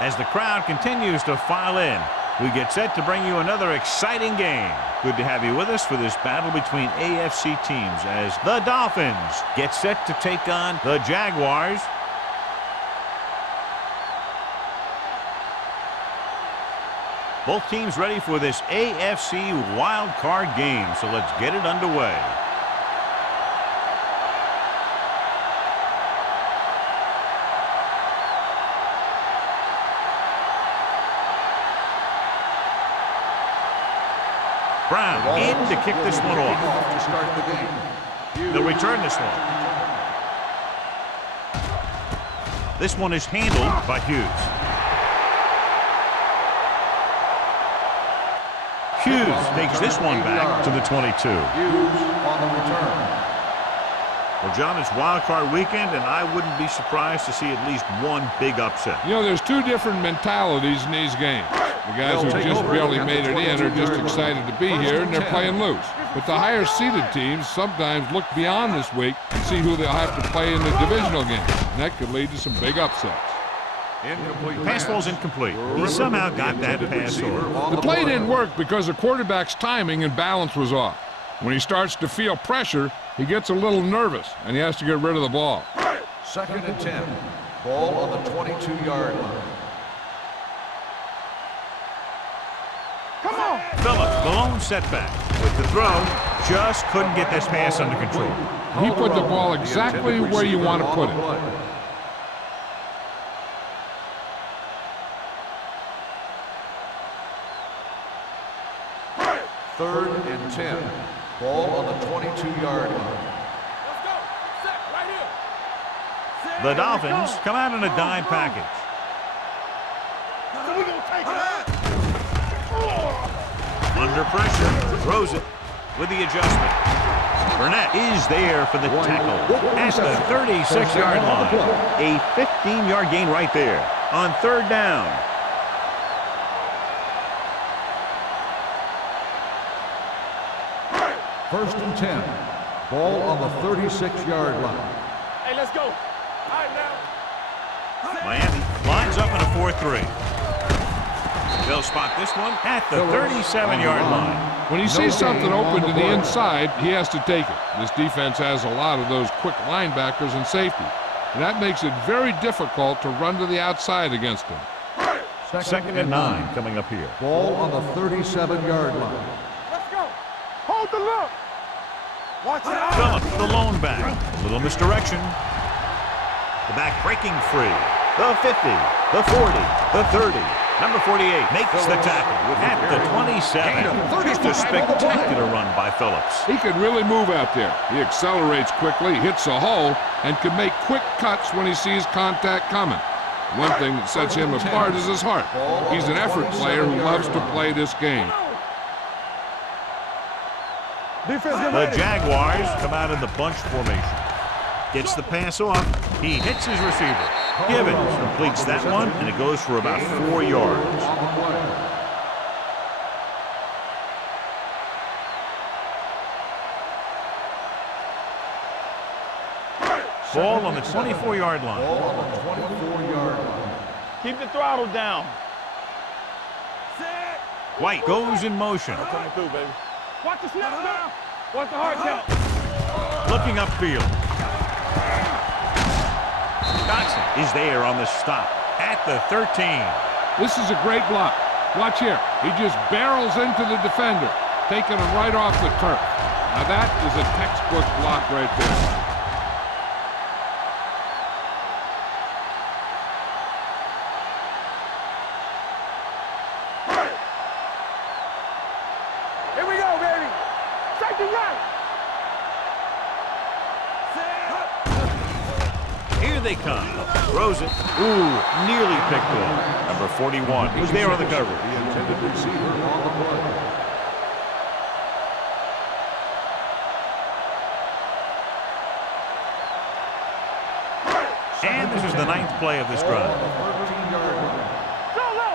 As the crowd continues to file in, we get set to bring you another exciting game. Good to have you with us for this battle between AFC teams as the Dolphins get set to take on the Jaguars. Both teams ready for this AFC Wildcard game, so let's get it underway. Brown in to kick this one off. To start the game. They'll return this one. This one is handled by Hughes. Hughes takes this one back to the 22. Hughes on the return. Well, John, it's wild card weekend, and I wouldn't be surprised to see at least one big upset. You know, there's two different mentalities in these games. The guys who just barely made it in are just excited to be here, and they're playing loose. But the higher-seeded teams sometimes look beyond this week and see who they'll have to play in the divisional game. And that could lead to some big upsets. Incomplete Pass ball's incomplete. He somehow got that pass off. The play didn't work because the quarterback's timing and balance was off. When he starts to feel pressure, he gets a little nervous, and he has to get rid of the ball. 2nd and 10. Ball on the 22-yard line. Come on! Phillips, the lone setback. With the throw, just couldn't get that pass under control. He put the ball exactly where you want to put it. 3rd and 10. Ball on the 22-yard line. Let's go. Set right here. Set. The Dolphins come out in a dime package. So we gonna take it out. Under pressure, throws it with the adjustment. Burnett is there for the tackle at the 36-yard line. A 15-yard gain right there on 3rd down. First and 10. Ball on the 36-yard line. Hey, let's go. All right, now. Miami lines up in a 4-3. They'll spot this one at the 37-yard line. When he sees something open to the inside, he has to take it. This defense has a lot of those quick linebackers and safety, and that makes it very difficult to run to the outside against him. 2nd and 9 coming up here. Ball on the 37-yard line. Let's go. Hold the look. Watch it out. Phillips, the lone back. Little misdirection. The back breaking free. The 50, the 40, the 30. Number 48 makes the tackle at the 27. Just a spectacular run by Phillips. He can really move out there. He accelerates quickly, hits a hole, and can make quick cuts when he sees contact coming. One thing that sets him apart is his heart. He's an effort player who loves to play this game. The Jaguars come out in the bunch formation. Gets the pass off. He hits his receiver. Givens completes that one, and it goes for about 4 yards. Ball on the 24-yard line. Ball on the 24-yard line. Keep the throttle down. Set. White goes in motion. Coming through, baby. Watch the snap now. Watch the hard count. Looking upfield. Johnson is there on the stop at the 13. This is a great block. Watch here. He just barrels into the defender, taking him right off the turf. Now that is a textbook block right there. Here we go, baby. Safety right. Here they come. Throws it. Ooh, nearly picked off. Number 41 was there on the coverage. The intended receiver on the play. And this is the 9th play of this drive. Solo.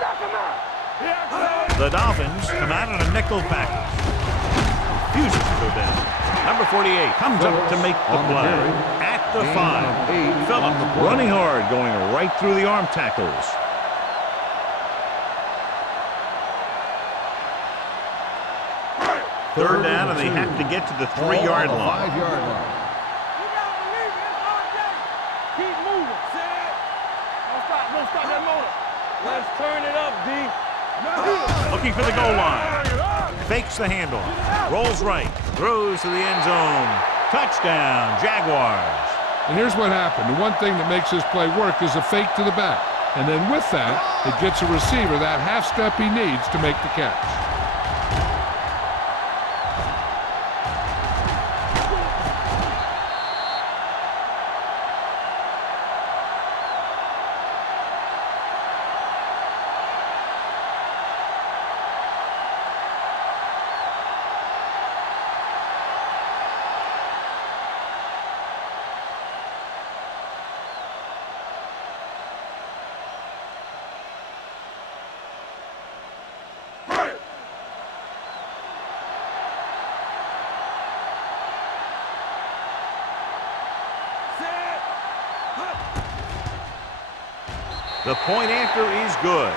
Knock him out. Yeah, The Dolphins come out in a nickel package. Refuses to go down. Number 48 comes up to make the play at the 5. Phillips running hard, going right through the arm tackles. Third down, and they have to get to the 3-yard line. 5-yard line. Keep moving. Don't stop that motor. Let's turn it up, D. Looking for the goal line. Fakes the handle. Rolls right. Throws to the end zone. Touchdown, Jaguars. And here's what happened. The one thing that makes this play work is a fake to the back. And then with that, it gets a receiver that half step he needs to make the catch. The point after is good.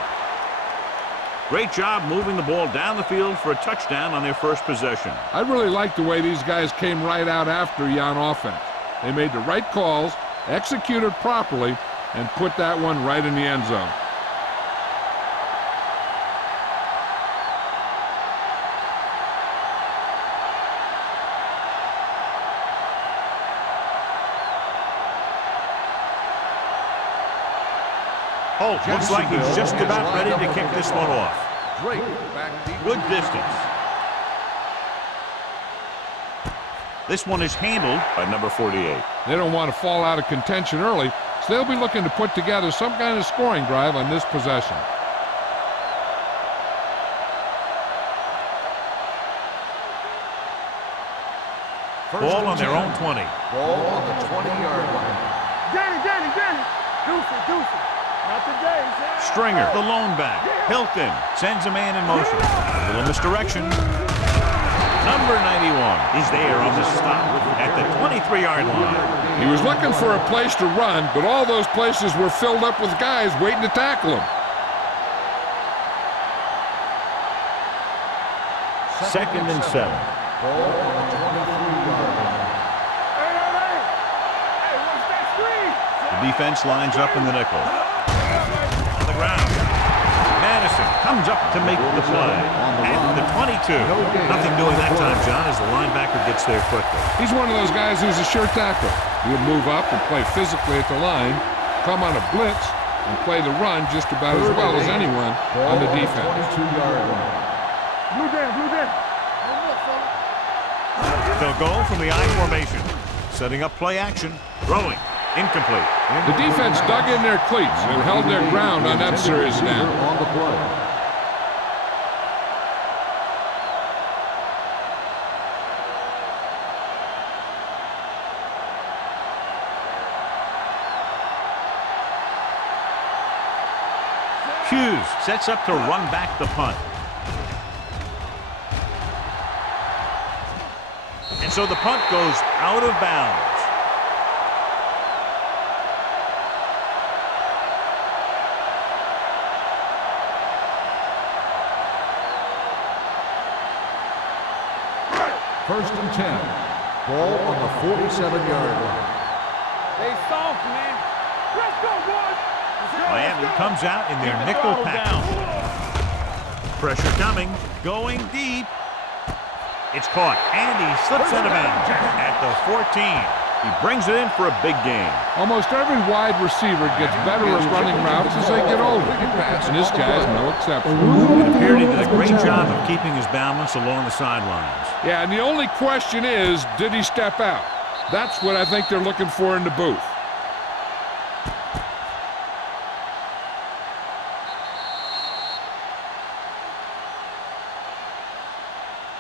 Great job moving the ball down the field for a touchdown on their first possession. I really like the way these guys came right out after you on offense. They made the right calls, executed properly, and put that one right in the end zone. Holt looks like he's just about ready to kick this one off. Good distance. This one is handled by number 48. They don't want to fall out of contention early, so they'll be looking to put together some kind of scoring drive on this possession. Ball on their own 20. Ball on the 20-yard line. Danny. Deuce. Not today, Sam. Stringer, the lone back. Hilton sends a man in motion. A little misdirection. Number 91 is there on the stop at the 23-yard line. He was looking for a place to run, but all those places were filled up with guys waiting to tackle him. Second and 7. Ball on the 23-yard line. Hey, what's that screen? The defense lines up in the nickel. On the ground. Madison comes up to make the play. At the 22. Nothing doing that time, John, as the linebacker gets there quickly. He's one of those guys who's a sure tackler. He'll move up and play physically at the line, come on a blitz, and play the run just about as well as anyone on the defense. 22-yard line. Blue Dan. They'll go from the I formation. Setting up play action. Throwing. Incomplete. The defense dug in their cleats and held their ground on that series down. On the play. Hughes sets up to run back the punt. And so the punt goes out of bounds. First and 10. Ball on the 47-yard line. They soft, man. Let's go, boys. Miami comes out in their nickel package. Pressure coming. Going deep. It's caught, and he slips out of bounds at the 14. He brings it in for a big game. Almost every wide receiver gets better at running routes as they get older, and this guy's no exception. It appeared he did a great job of keeping his balance along the sidelines. Yeah, and the only question is, did he step out? That's what I think they're looking for in the booth.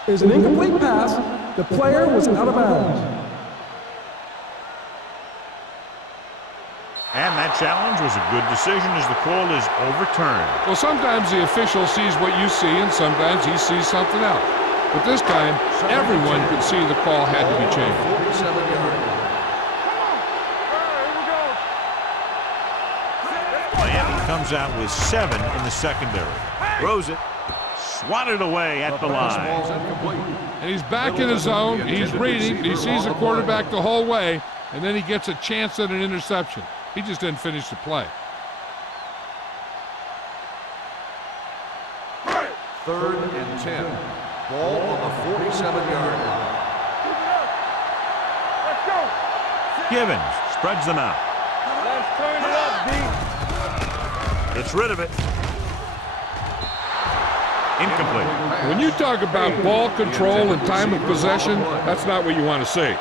Is an incomplete pass. The player was out of bounds. And that challenge was a good decision as the call is overturned. Well, sometimes the official sees what you see, and sometimes he sees something else. But this time, everyone could see the call had to be changed. 47-yard line. comes out with 7 in the secondary. Throws it. Swatted away at the line. And he's back in his zone. He's reading. He sees the quarterback the whole way, and then he gets a chance at an interception. He just didn't finish the play. 3rd and 10. Ball on the 47-yard line. Let's go. Givens spreads them out. Let's turn it up, D. Gets rid of it. Incomplete. When you talk about ball control and time of possession, that's not what you want to see.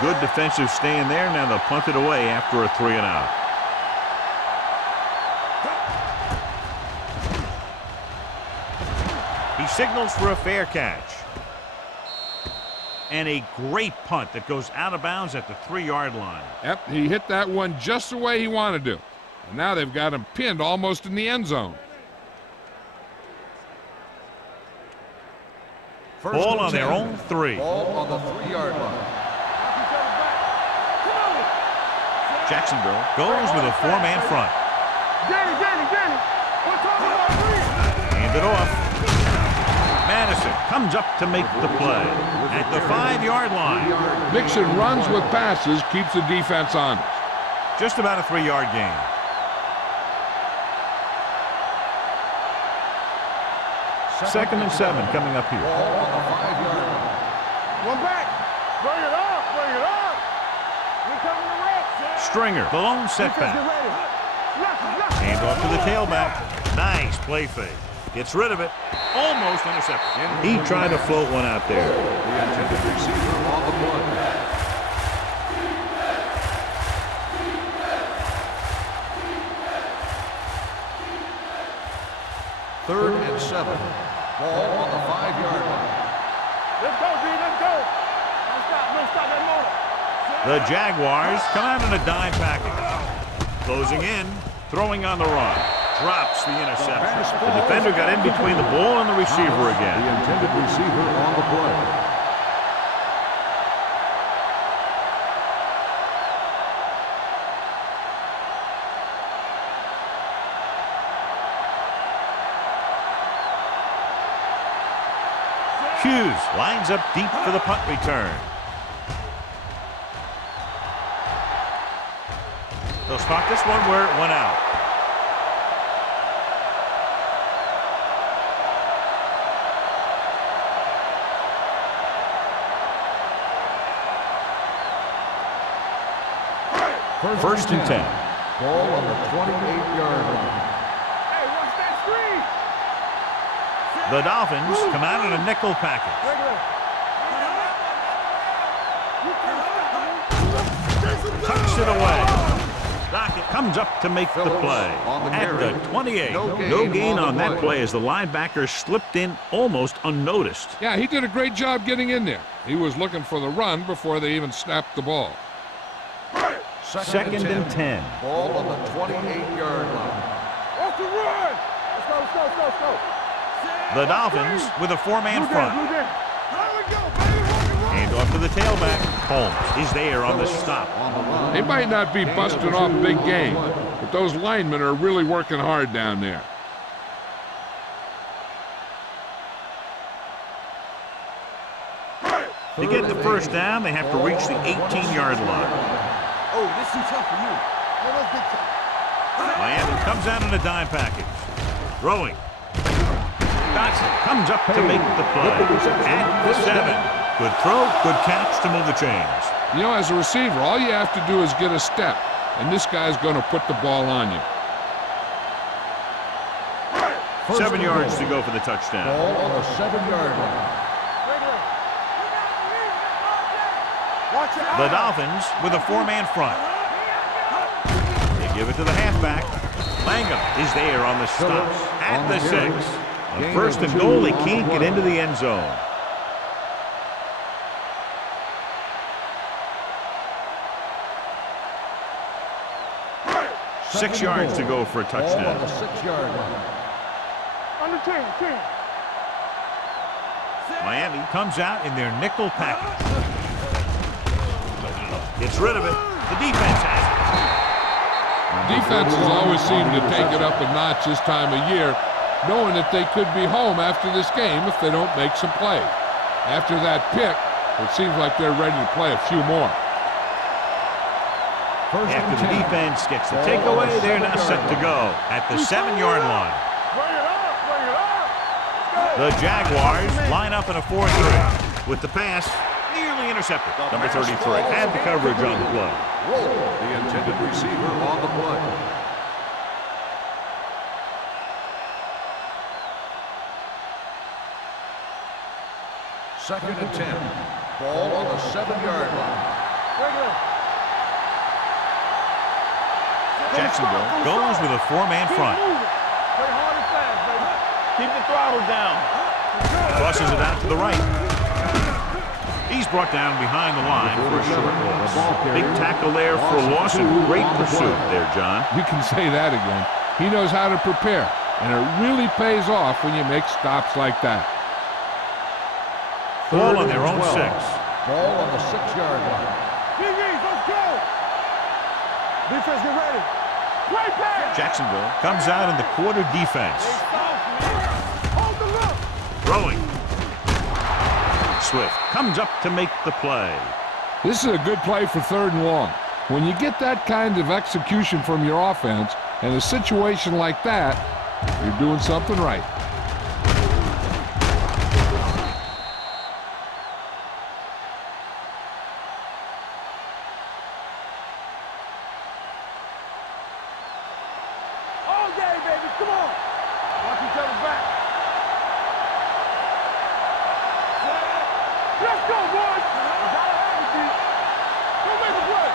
Good defensive stand there. Now they'll punt it away after a 3-and-out. He signals for a fair catch. And a great punt that goes out of bounds at the 3-yard line. Yep, he hit that one just the way he wanted to. And now they've got him pinned almost in the end zone. Ball on their own 3. Ball on the 3-yard line. Jacksonville goes with a 4-man front. Danny. We're talking about 3. Hand it off. Madison comes up to make the play at the 5-yard line. Mixon runs with passes, keeps the defense honest. Just about a 3-yard gain. Second and 7 coming up here. Ball on the 5-yard line. One back. Bring it up. We coming to wreck. Stringer, the lone setback. Hand off to the tailback. Nice play fake. Gets rid of it. Almost intercepted. He tried to float one out there. The intended receiver on the play. Third and 7. Ball on the 5-yard line. Let's go, D. Let's go. Don't stop that motor. The Jaguars come out in a dime package. Closing in, throwing on the run. Drops the interception. The defender got in between the ball and the receiver The again. intended receiver on the play. Hughes lines up deep for the punt return. They'll spot this one where it went out. First and 10. Ball on the 28-yard line. Hey, watch that screen. The Dolphins come out in a nickel package. Tucks it away. Dockett comes up to make the play at the 28. No gain on that play as the linebacker slipped in almost unnoticed. Yeah, he did a great job getting in there. He was looking for the run before they even snapped the ball. Second and 10. Ball on the 28-yard line. Off the run. Let's go. The Dolphins with a 4-man front. Blue There we go, baby. Hand off to the tailback. Holmes is there on the stop. They might not be busting off big game, but those linemen are really working hard down there. To get the first down, they have to reach the 18-yard line. Oh, this is tough for you. Oh, that's big tough. Miami comes out in a dime package. Throwing. Dotson comes up to make the play at the 7. Good throw, good catch to move the chains. You know, as a receiver, all you have to do is get a step, and this guy's going to put the ball on you. 7 yards to go for the touchdown. Ball on the 7-yard line. The Dolphins with a 4-man front. They give it to the halfback. Langham is there on the stop at the 6. On first and goal, they can't get into the end zone. Six yards to go for a touchdown. Ball on the 6-yard line. Down to 10. Miami comes out in their nickel package. Gets rid of it. The defense has it. Defenses always seem to take it up a notch this time of year, knowing that they could be home after this game if they don't make some plays. After that pick, it seems like they're ready to play a few more. After the defense gets the takeaway, they're now set to go at the 7-yard line. Bring it up. The Jaguars line up in a 4-3 with the pass nearly intercepted. Number 33 had the coverage on the play. Roll the intended receiver on the play. Second and 10. Ball on the 7-yard line. Jacksonville goes with a 4-man front. Play hard and fast, baby. Keep the throttle down. Crosses it out to the right. He's brought down behind the line for a short loss. Big tackle there for a loss and great pursuit there, John. You can say that again. He knows how to prepare, and it really pays off when you make stops like that. Ball on their own 6. Ball on the 6-yard line. GG's, let's go. Defense, get ready. Right pass. Jacksonville comes out in the quarter defense. Hold the look. Throwing. Swift comes up to make the play. This is a good play for 3rd and long. When you get that kind of execution from your offense in a situation like that, you're doing something right. All day, baby. Come on. Watch each other back. Let's go, boys. Go make a play.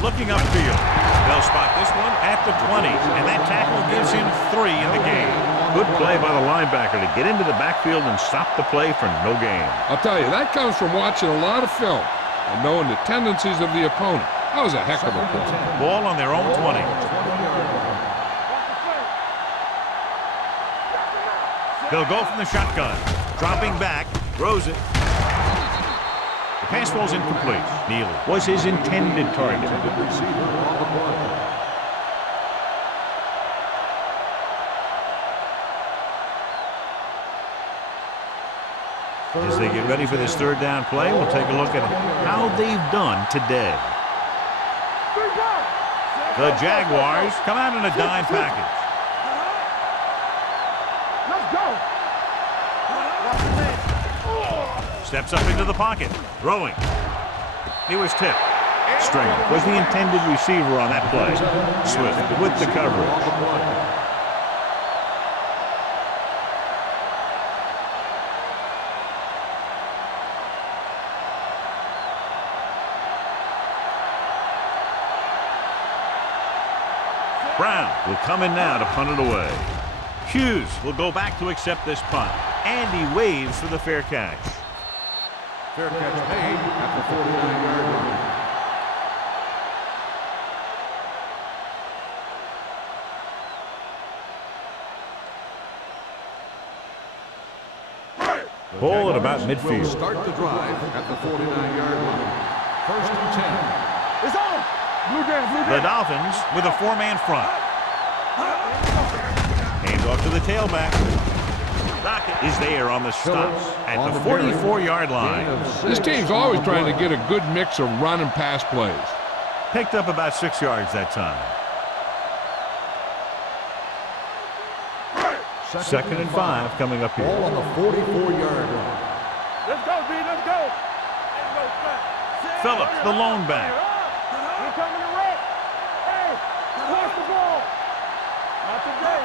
Looking upfield. They'll spot this one at the 20, and that tackle gives him 3 in the game. Good play by the linebacker to get into the backfield and stop the play for no gain. I'll tell you, that comes from watching a lot of film and knowing the tendencies of the opponent. That was a heck of a play. Ball on their own 20. They'll go from the shotgun. Dropping back, throws it. The pass falls incomplete. Neely was his intended target. As they get ready for this 3rd down play, we'll take a look at how they've done today. The Jaguars come out in a dime package. Steps up into the pocket, throwing. He was tipped. Stringer was the intended receiver on that play. Swift with the coverage. Brown will come in now to punt it away. Hughes will go back to accept this punt. And he waves for the fair catch. Fair catch made at the 49-yard line. Ball at about midfield. Will start the drive at the 49-yard line. 1st and 10. It's on. The Dolphins with a 4-man front. Hands off to the tailback. Dockett is there on the stop at the 44-yard line. This team's always trying to get a good mix of run and pass plays. Picked up about 6 yards that time. 2nd and 5 coming up here. Ball on the 44-yard line. Let's go, B. Let's go. Phillips, the lone back. We're coming to wreck. Hey, watch the ball. Not today.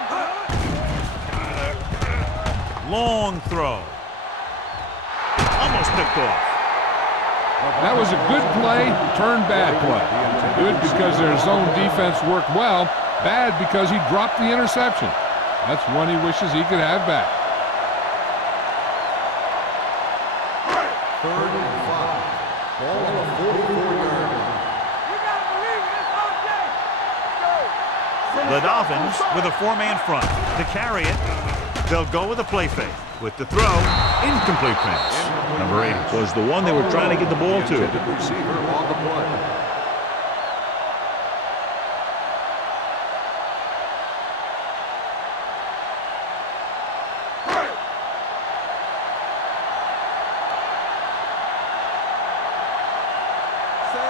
Long throw. Almost picked off. That was a good play, turned bad play. Good because their zone defense worked well. Bad because he dropped the interception. That's one he wishes he could have back. 3rd and 5. Ball on the 44-yard line. You gotta believe it. It's all day. Go. The Dolphins with a four-man front. To carry it, they'll go with a play fake. With the throw, incomplete pass. Number 8 was the one they were trying to get the ball to. Receiver on the play.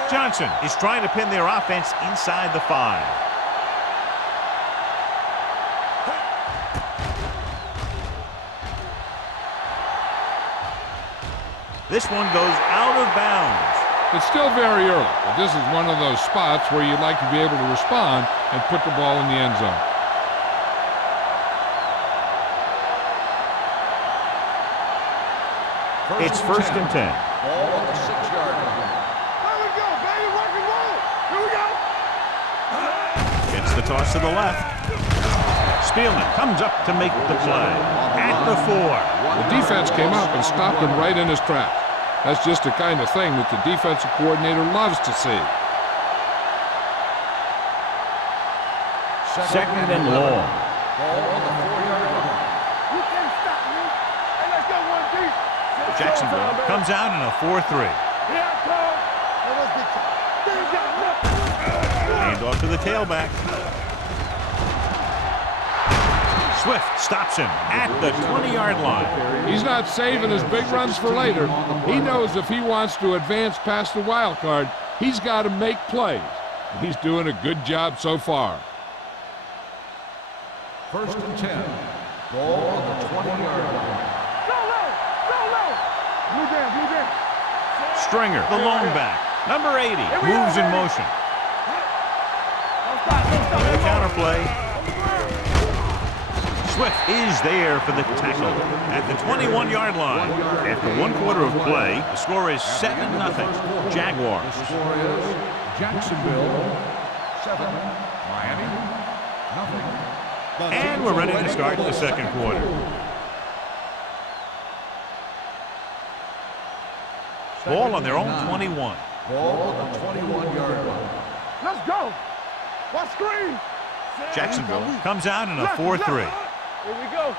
Johnson is trying to pin their offense inside the 5. This one goes out of bounds. It's still very early, but this is one of those spots where you'd like to be able to respond and put the ball in the end zone. It's 1st and 10. Ball on the 6-yard line. There we go, baby. Rock and roll. Here we go. Gets the toss to the left. Spielman comes up to make the play. At the 4. The defense came up and stopped him right in his tracks. That's just the kind of thing that the defensive coordinator loves to see. Second and long. Ball on the 4-yard line. You can't stop me. Hey, let's go one deep. Jacksonville comes out in a 4-3. Here I come. Now let's get you. There you go. Hand off to the tailback. Swift stops him at the 20-yard line. He's not saving his big runs for later. He knows if he wants to advance past the wild card, he's got to make plays. He's doing a good job so far. 1st and 10. Ball on the 20-yard line. Go low. Go low. Blue down. Blue down. Stringer, the lone back. Number 80 moves in motion. Don't stop. Don't stop. The counterplay. Swift is there for the tackle at the 21-yard line. After 1 quarter of play, the score is 7-0. Jaguars. The score is Jacksonville 7, Miami nothing. And we're ready to start the second quarter. Ball on their own 21. Ball on the 21-yard line. Let's go. What screen? Jacksonville comes out in a 4-3. Here we go.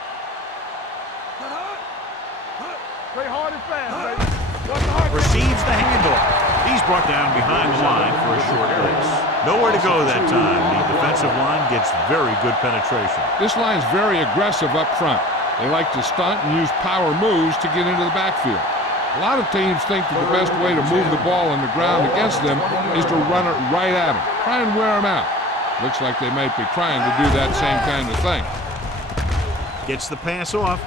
Play hard and fast, baby. Watch the heart. Receives the handoff. He's brought down behind the line for a short pass. Nowhere to go that time. The defensive line gets very good penetration. This line's very aggressive up front. They like to stunt and use power moves to get into the backfield. A lot of teams think that the best way to move the ball on the ground against them is to run it right at them. Try and wear them out. Looks like they might be trying to do that same kind of thing. Gets the pass off.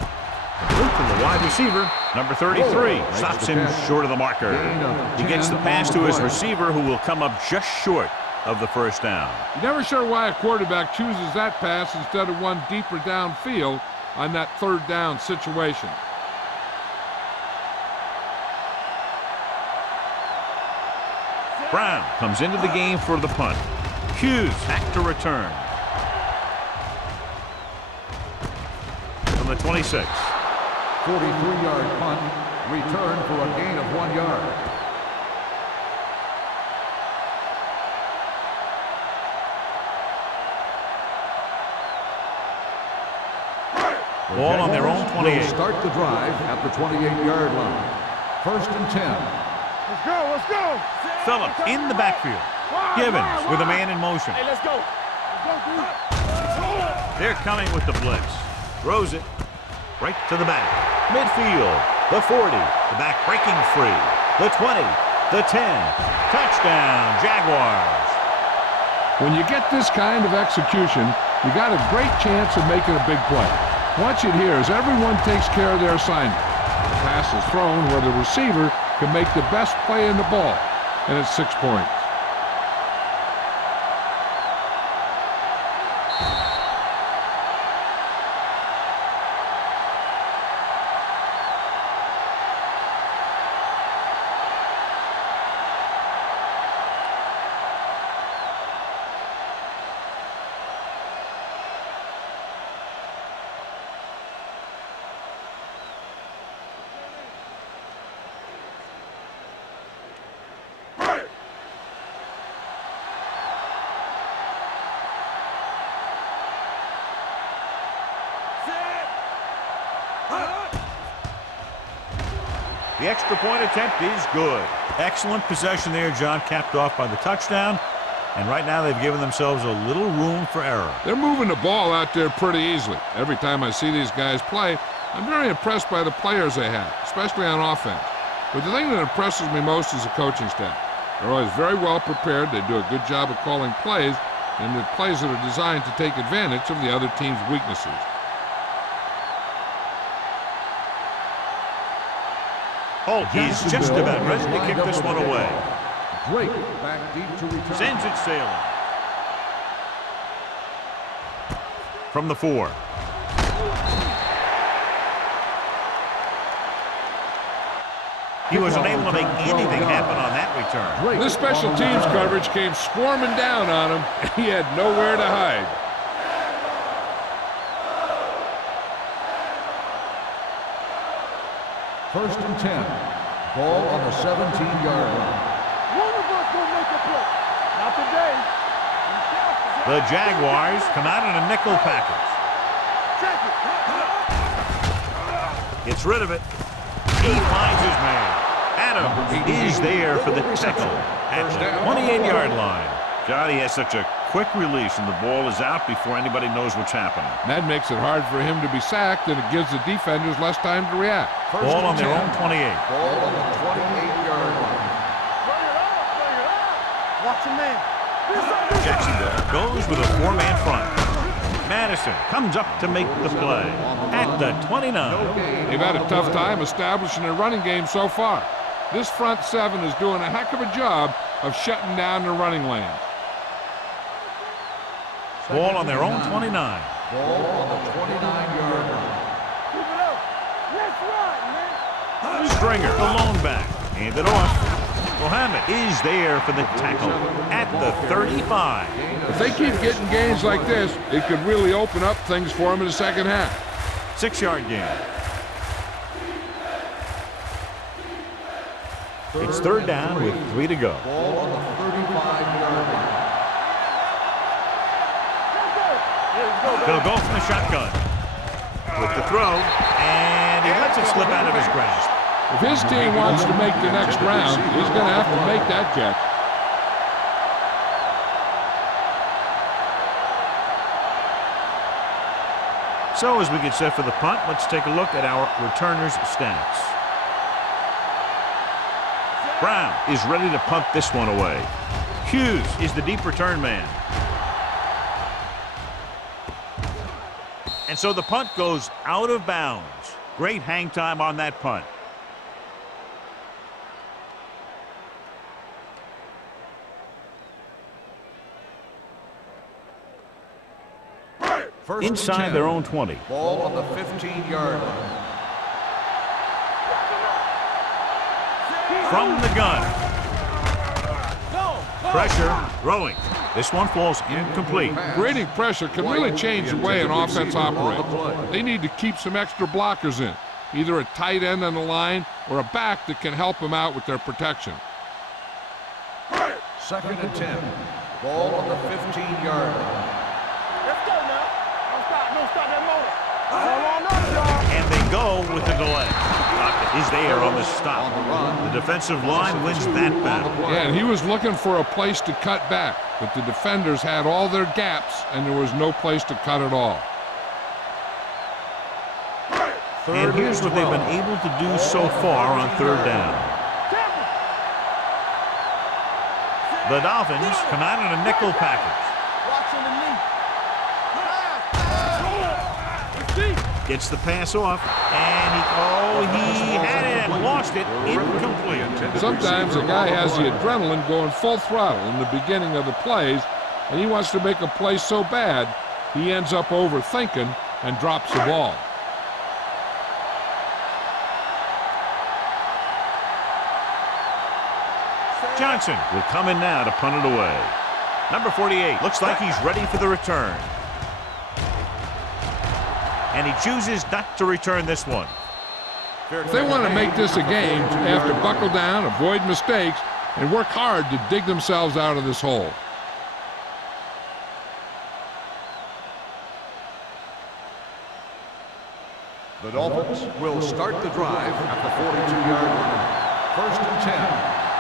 Complete from the wide receiver. Number 33 stops him short of the marker. He gets the pass to his receiver, who will come up just short of the first down. You're never sure why a quarterback chooses that pass instead of one deeper downfield on that 3rd down situation. Brown comes into the game for the punt. Hughes back to return. From the 26. 43-yard punt, return for a gain of 1 yard. Ball on their own 28. Will start the drive at the 28-yard line. 1st and 10. Let's go. Let's go. Phillips in the backfield. Givens with a man in motion. Hey, let's go. Let's go, dude. They're coming with the blitz. Throws it right to the back. Midfield. The 40. The back breaking free. The 20. The 10. Touchdown, Jaguars. When you get this kind of execution, you got a great chance of making a big play. Watch it here as everyone takes care of their assignment. The pass is thrown where the receiver can make the best play in the ball, and it's 6 points. The extra point attempt is good. Excellent possession there, John, capped off by the touchdown. And right now they've given themselves a little room for error. They're moving the ball out there pretty easily. Every time I see these guys play, I'm very impressed by the players they have, especially on offense. But the thing that impresses me most is the coaching staff. They're always very well prepared. They do a good job of calling plays, and the plays that are designed to take advantage of the other team's weaknesses. Holt is just about ready to kick this one away. Drake back deep to return. Sends it sailing. From the 4. He wasn't able to make anything happen on that return. This special teams coverage came swarming down on him, and he had nowhere to hide. First and 10. Ball on the 17-yard line. One of us will make a play. Not today. The Jaguars come out in a nickel package. Check it. Gets rid of it. He finds his man. Adams is there for the tackle at the 28-yard line. John, he has such a quick release, and the ball is out before anybody knows what's happening. That makes it hard for him to be sacked, and it gives the defenders less time to react. Ball on their own 28. Ball on the 28-yard line. Bring it up. Bring it up. Watch your man. Jacksonville goes with a 4-man front. Madison comes up to make the play at the 29. They've had a tough time establishing a running game so far. This front 7 is doing a heck of a job of shutting down the running lane. Ball on their own 29. Ball on the 29-yard line. Keep it up. Let's run, man. Stringer, the lone back. Hand it off. Mohammed is there for the tackle at the 35. If they keep getting gains like this, it could really open up things for them in the second half. 6-yard gain. It's third down with 3 to go. Ball on the 35-yard line. He'll go from the shotgun with the throw, and he lets it slip out of his grasp. If his team wants to make the next round, he's going to have to make that catch. So as we get set for the punt, let's take a look at our returners' stats. Brown is ready to punt this one away. Hughes is the deep return man. And so the punt goes out of bounds. Great hang time on that punt. First Inside their own 20. Ball on the 15-yard line. From the gun. Pressure, throwing. This one falls incomplete. Creating pressure can really change the way an offense operates. They need to keep some extra blockers in, either a tight end on the line or a back that can help them out with their protection. Second and 10. Ball on the 15-yard line. Let's go now. Don't stop that motor. Hold on up, y'all. And they go with the delay. Lockett is there on the stop. The defensive line wins that battle. Yeah, and he was looking for a place to cut back, but the defenders had all their gaps, and there was no place to cut at all. And here's what they've been able to do so far on third down. The Dolphins come out in a nickel package. Watch underneath. Gets the pass off, and he had it and lost it. Incomplete. Sometimes a guy has the adrenaline going full throttle in the beginning of the plays, and he wants to make a play so bad, he ends up overthinking and drops the ball. Johnson will come in now to punt it away. Number 48 looks like he's ready for the return. And he chooses not to return this one. If they want to make this a game, they have to buckle down, avoid mistakes, and work hard to dig themselves out of this hole. The Dolphins will start the drive at the 42-yard line. 1st and 10.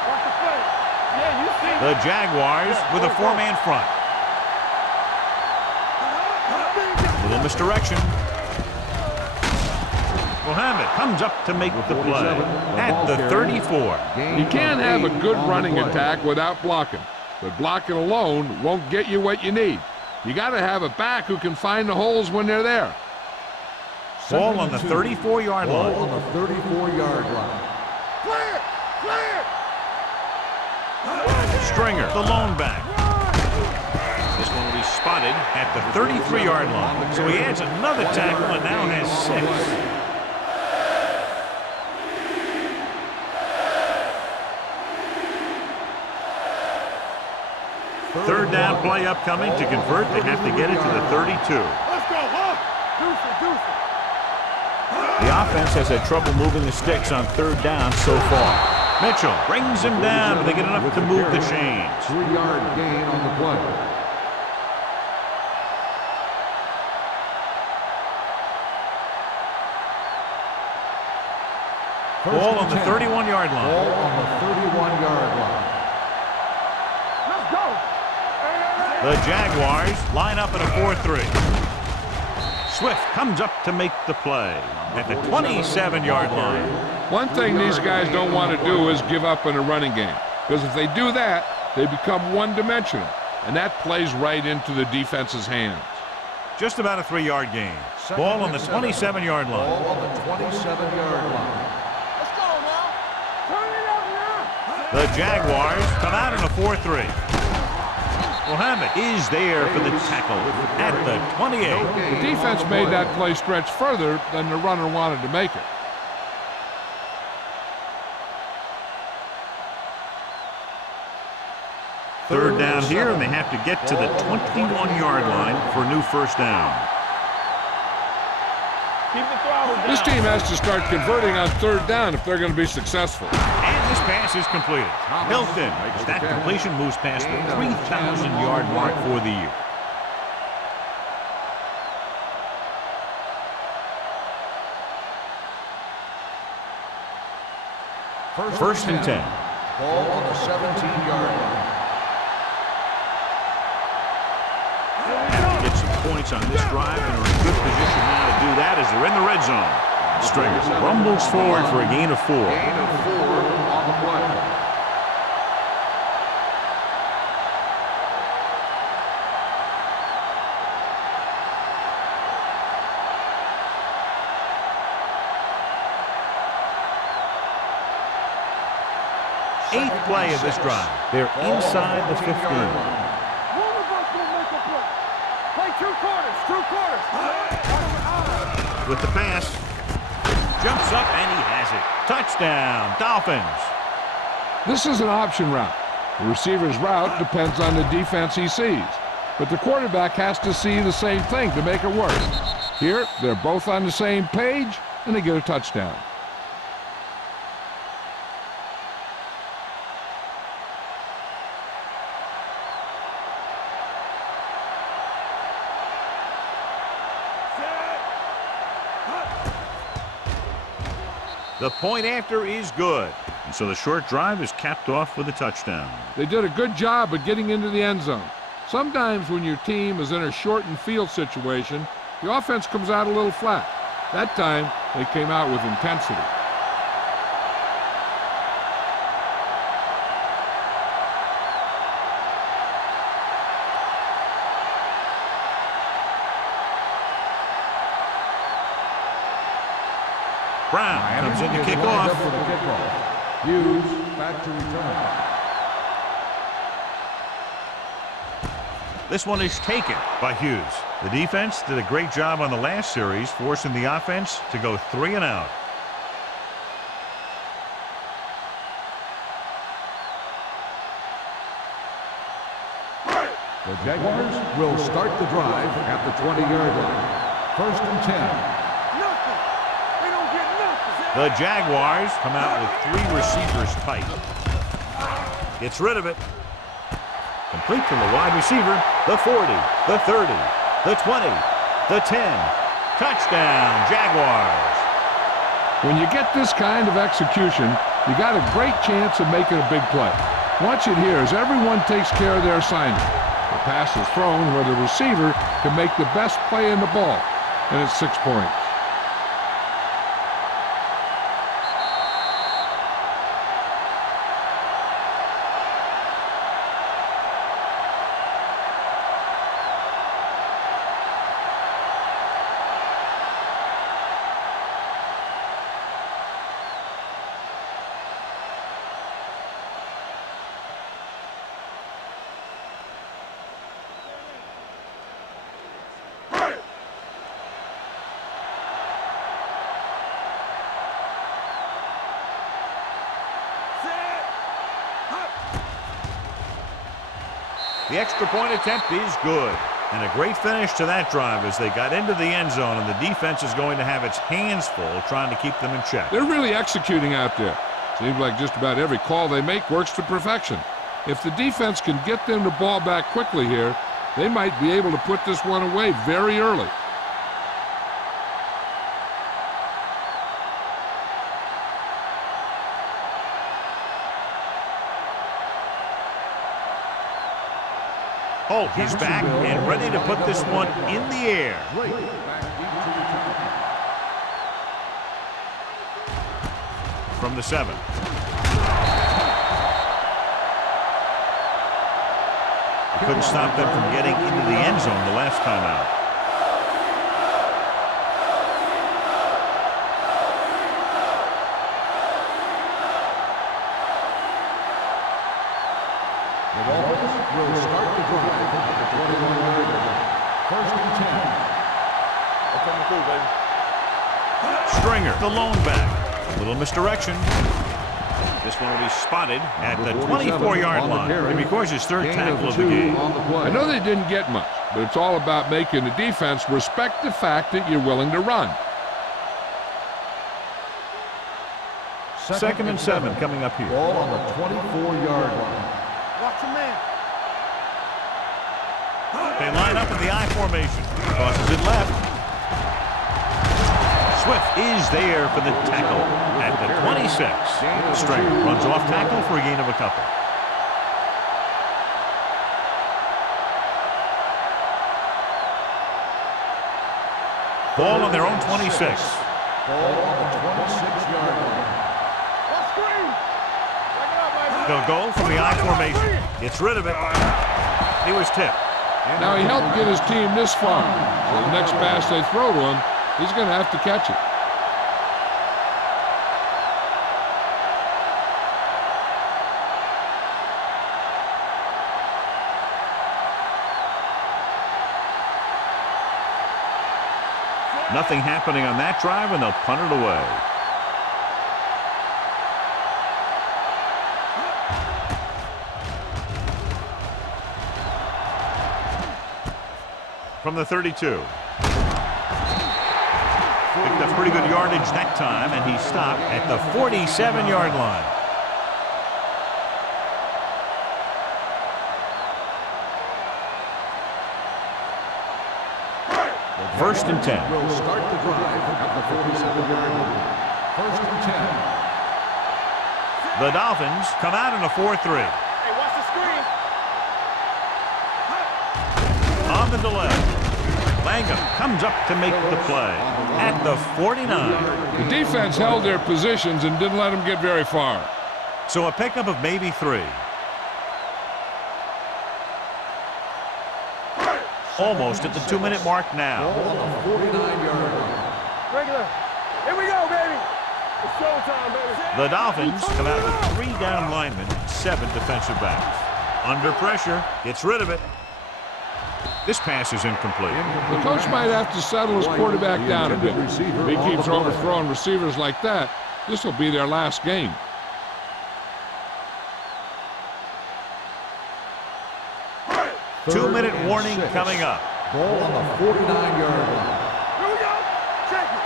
Watch the play. Yeah, you see. The Jaguars with a 4-man front. Little misdirection. Mohammed comes up to make the play at the 34. You can't have a good running attack without blocking, but blocking alone won't get you what you need. You got to have a back who can find the holes when they're there. Ball on the 34-yard line. Ball on the 34-yard line. Clear! Clear! Stringer, the lone back. This one will be spotted at the 33-yard line. So he adds another tackle and now has 6. Third down play upcoming. To convert, they have to get it to the 32. Let's go, huh? Deuce it. The offense has had trouble moving the sticks on third down so far. Mitchell brings him down, but they get enough to move the chains. 3-yard gain on the play. Ball on the 31-yard line. Ball on the 31-yard line. Let's go. The Jaguars line up in a 4-3. Swift comes up to make the play at the 27-yard line. One thing these guys don't want to do is give up in a running game, because if they do that, they become one-dimensional, and that plays right into the defense's hands. Just about a 3-yard gain. Ball on the 27-yard line. Ball on the 27-yard line. Let's go now. Turn it up now. The Jaguars come out in a 4-3. Mohammed is there for the tackle at the 28. The defense made that play stretch further than the runner wanted to make it. Third down here, and they have to get to the 21-yard line for a new first down. Keep the throttle down. This team has to start converting on third down if they're going to be successful. And this pass is completed. Hilton, that completion moves past the 3,000-yard mark for the year. First and 10. Ball on the 17-yard line. Get some points on this drive and are in good position now to do that as they're in the red zone. Stringer rumbles forward for a gain of 4. Gain of 4 on the play. Eighth play of this drive. They're inside the 15. One of us will make a play. Play 2 quarters. With the pass, jumps up and he has it. Touchdown, Dolphins. This is an option route. The receiver's route depends on the defense he sees, but the quarterback has to see the same thing to make it work. Here, they're both on the same page, and they get a touchdown. The point after is good. And so the short drive is capped off with a touchdown. They did a good job of getting into the end zone. Sometimes when your team is in a shortened field situation, the offense comes out a little flat. That time, they came out with intensity. Brown comes in to kick off. Hughes back to return. This one is taken by Hughes. The defense did a great job on the last series, forcing the offense to go 3 and out. The Jaguars will start the drive at the 20-yard line. 1st and 10. The Jaguars come out with 3 receivers tight. Gets rid of it. Complete to the wide receiver. The 40, the 30, the 20, the 10. Touchdown, Jaguars. Jaguars. When you get this kind of execution, you got a great chance of making a big play. Watch it here as everyone takes care of their assignment. The pass is thrown where the receiver can make the best play in the ball, and it's 6 points. The extra point attempt is good. And a great finish to that drive as they got into the end zone, and the defense is going to have its hands full trying to keep them in check. They're really executing out there. Seems like just about every call they make works to perfection. If the defense can get them the ball back quickly here, they might be able to put this one away very early. Holt is back and ready to put this one in the air. From the 7. Couldn't stop them from getting into the end zone the last time out. Will start the drive at the 21-yard line. First and 10. I'm coming through, baby. Stringer, the lone back. A little misdirection. This one will be spotted at the 24-yard line. And because his third tackle of the game. I know they didn't get much, but it's all about making the defense respect the fact that you're willing to run. Second and 7 coming up here. Ball on the 24-yard line. Watch your man. They line up in the I formation. Crosses it left. Swift is there for the tackle at the 26. Stringer runs off tackle for a gain of a couple. Ball on their own 26. Ball on the 26-yard line. Watch screen. Back it up, baby. They'll go from the I formation. Gets rid of it. He was tipped. Now, he helped get his team this far, so the next pass they throw to him, he's going to have to catch it. Nothing happening on that drive, and they'll punt it away. From the 32. Picked up pretty good yardage that time, and he stopped at the 47-yard line. First and 10. Will start the drive at the 47-yard line. First and 10. The Dolphins come out in a 4-3. Hey, watch the screen. On the delay. Langham comes up to make the play at the 49. The defense held their positions and didn't let them get very far. So a pickup of maybe 3. Almost at the 2-minute mark now. Ball on the 49-yard line. Regular. Here we go, baby. It's showtime, baby. The Dolphins come out with 3 down linemen and 7 defensive backs. Under pressure, gets rid of it. This pass is incomplete. The coach might have to settle his quarterback down a bit. If he keeps overthrowing receivers like that, this will be their last game. Two-minute warning coming up. Ball on the 49-yard line. Here we go. Check it.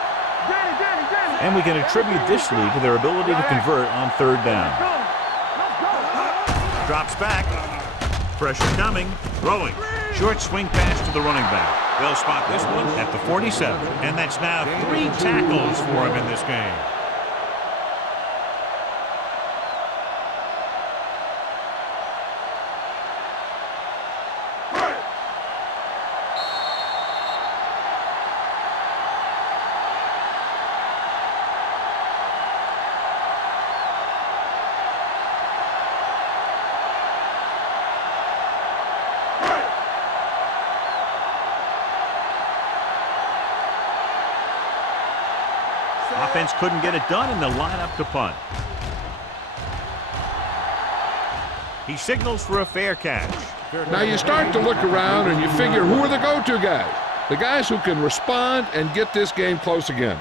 Danny. And we can attribute this lead to their ability to convert on 3rd down. Let's go. Drops back. Pressure coming. Throwing. Short swing pass to the running back. They'll spot this one at the 47. And that's now 3 tackles for him in this game. Offense couldn't get it done, and they'll line up to punt. He signals for a fair catch. Now you start to look around and you figure, who are the go-to guys? The guys who can respond and get this game close again.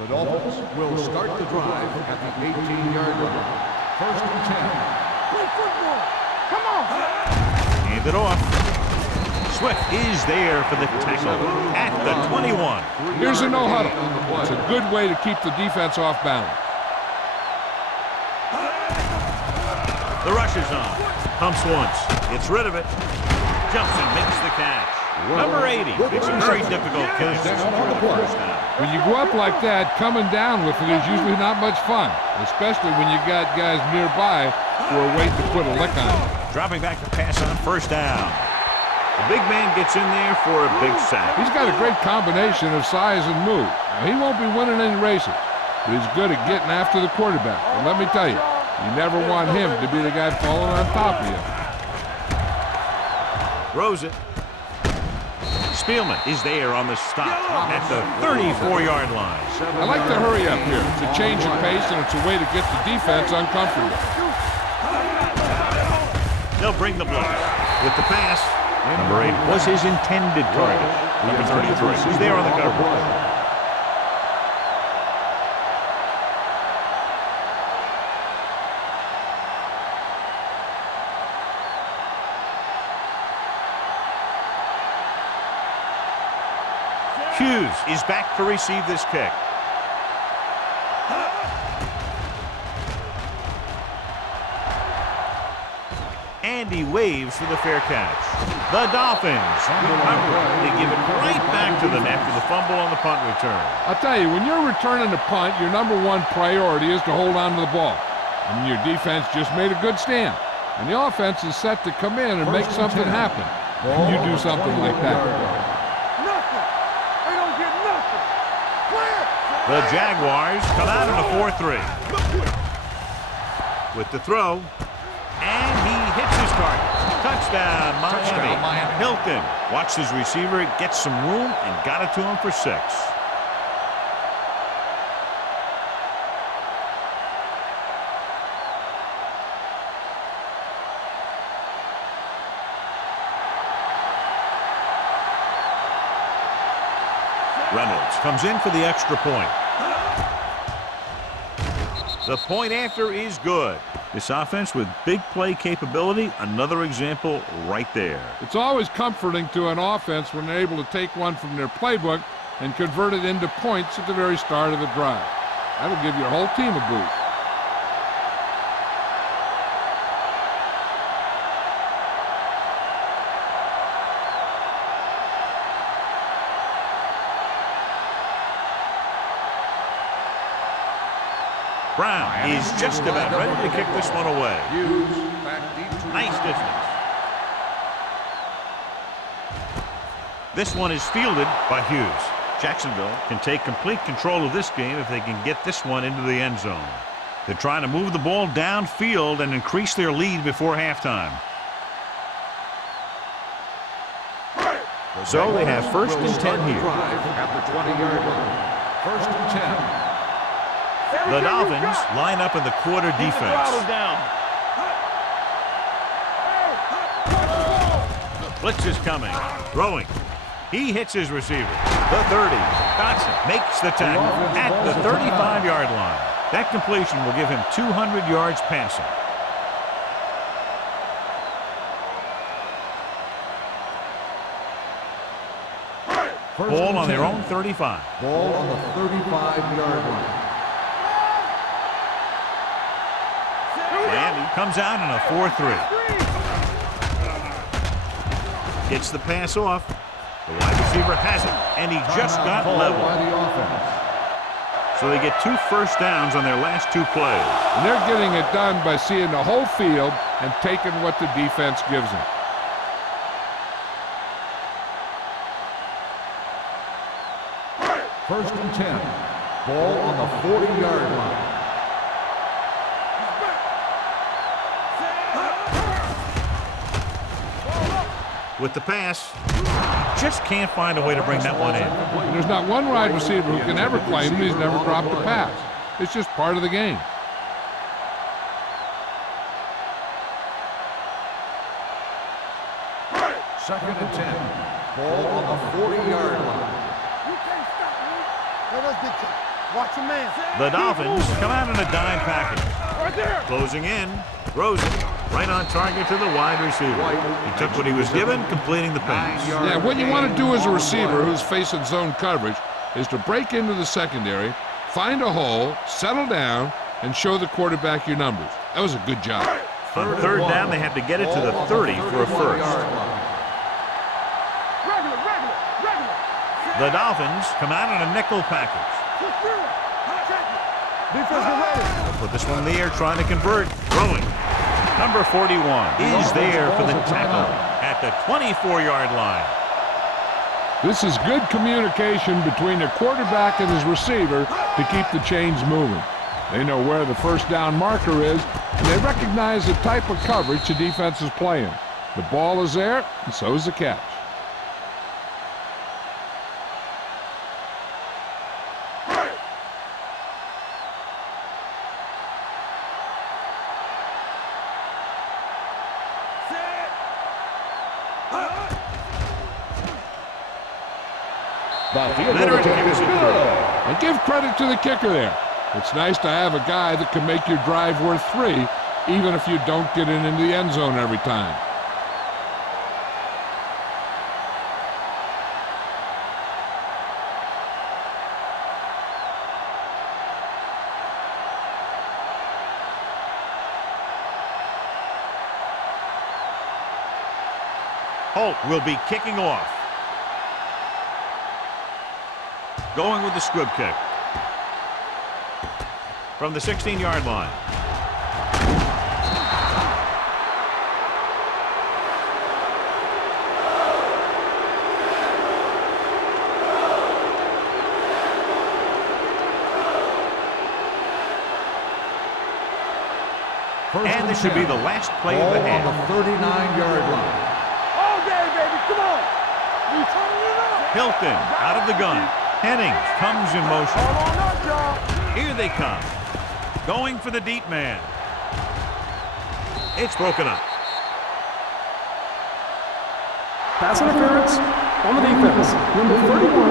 The Dolphins will start the drive at the 18-yard line. First and 10. Play football. Come on. Hand it off. Swift is there for the tackle at the 21. Here's a no huddle. It's a good way to keep the defense off balance. The rush is on. Pumps once. Gets rid of it. Jumps and makes the catch. Number 80. It's a very difficult catch to secure the first down. When you go up like that, coming down with it is usually not much fun, especially when you got guys nearby who are waiting to put a lick on you. Dropping back to pass on first down. The big man gets in there for a big sack. He's got a great combination of size and move. Now, he won't be winning any races, but he's good at getting after the quarterback. And let me tell you, you never want him to be the guy falling on top of you. Throws it. Spielman is there on the stop at the 34-yard line. I like the hurry up here. It's a change of pace, and it's a way to get the defense uncomfortable. They'll bring the blitz. With the pass, number 8 was his intended target. Number 33 is there on the coverage. Hughes is back to receive this kick. And he waves for the fair catch. The Dolphins recover. They give it right back to them after the fumble on the punt return. I'll tell you, when you're returning a punt, your number one priority is to hold on to the ball. And your defense just made a good stand. And the offense is set to come in and make something happen. You do something like that. The Jaguars come out in a 4-3. With the throw, and he hits his target. Touchdown, Miami. Hilton watched his receiver, get some room, and got it to him for 6. Reynolds comes in for the extra point. The point after is good. This offense with big play capability, another example right there. It's always comforting to an offense when they're able to take one from their playbook and convert it into points at the very start of the drive. That'll give your whole team a boost. Brown is just about ready to kick this one away. Nice distance. This one is fielded by Hughes. Jacksonville can take complete control of this game if they can get this one into the end zone. They're trying to move the ball downfield and increase their lead before halftime. So they have first and 10 here. At the 20-yard line. First and 10. The Dolphins line up in the quarter defense. Blitz is coming. Throwing. He hits his receiver. The 30. Dotson makes the tackle at the 35-yard line. That completion will give him 200 yards passing. Ball on their own 35. Ball on the 35-yard line. comes out in a 4-3. Gets the pass off. The wide receiver has it, and he just got level. So they get 2 first downs on their last 2 plays. And they're getting it done by seeing the whole field and taking what the defense gives them. First and 10. Ball on the 40-yard line. With the pass, just can't find a way to bring that one in. And there's not one wide receiver who can ever claim he's never dropped a pass. It's just part of the game. Second and 10. Ball on the 40-yard line. You can't stop me. Let us dictate. Watch your man. The Dolphins come out in a dime package. Right there. Closing in, throws it right on target to the wide receiver. He took what he was given, completing the pass. Yeah, what you want to do as a receiver who's facing zone coverage is to break into the secondary, find a hole, settle down, and show the quarterback your numbers. That was a good job. On third down, they have to get it to the 30 for a first. The Dolphins come out in a nickel package. Defense get ready. Put this one in the air, trying to convert. Throwing. Number 41 is there for the tackle at the 24-yard line. This is good communication between the quarterback and his receiver to keep the chains moving. They know where the first down marker is, and they recognize the type of coverage the defense is playing. The ball is there, and so is the catch. Leonard gives it through. And give credit to the kicker there. It's nice to have a guy that can make your drive worth 3, even if you don't get it into the end zone every time. Holt will be kicking off. Going with the squib kick. From the 16-yard line. And this should be the last play of the half. On the 39-yard line. All day, baby. Come on. You turning it up. Hilton out of the gun. Henning comes in motion. Hold on up, y'all. Here they come. Going for the deep man. It's broken up. Pass interference on the defense. Number 31.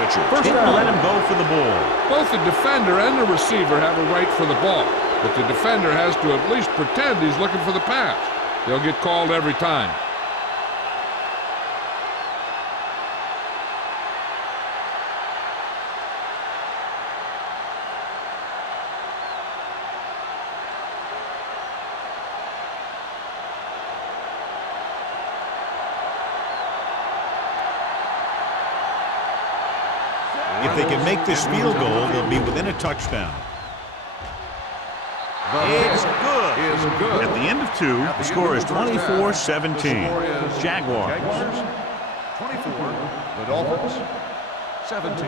Richards didn't let him go for the ball. Both the defender and the receiver have a right for the ball, but the defender has to at least pretend he's looking for the pass. They'll get called every time. If they can make this field goal, they'll be within a touchdown. It's good. At the end of 2, the score is 24-17. Jaguars. 24. The Dolphins. 17.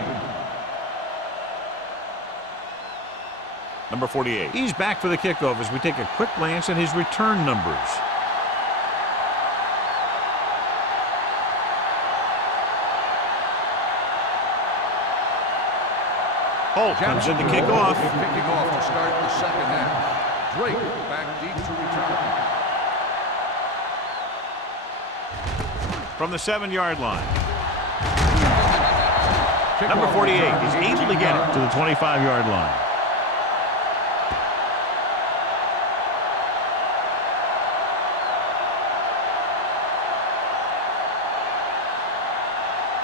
Number 48. He's back for the kickoff as we take a quick glance at his return numbers. Holt comes in to kick off. Kicking off to start the second half. Drake back deep to return. From the 7-yard line. Number 48 is able to get it to the 25-yard line.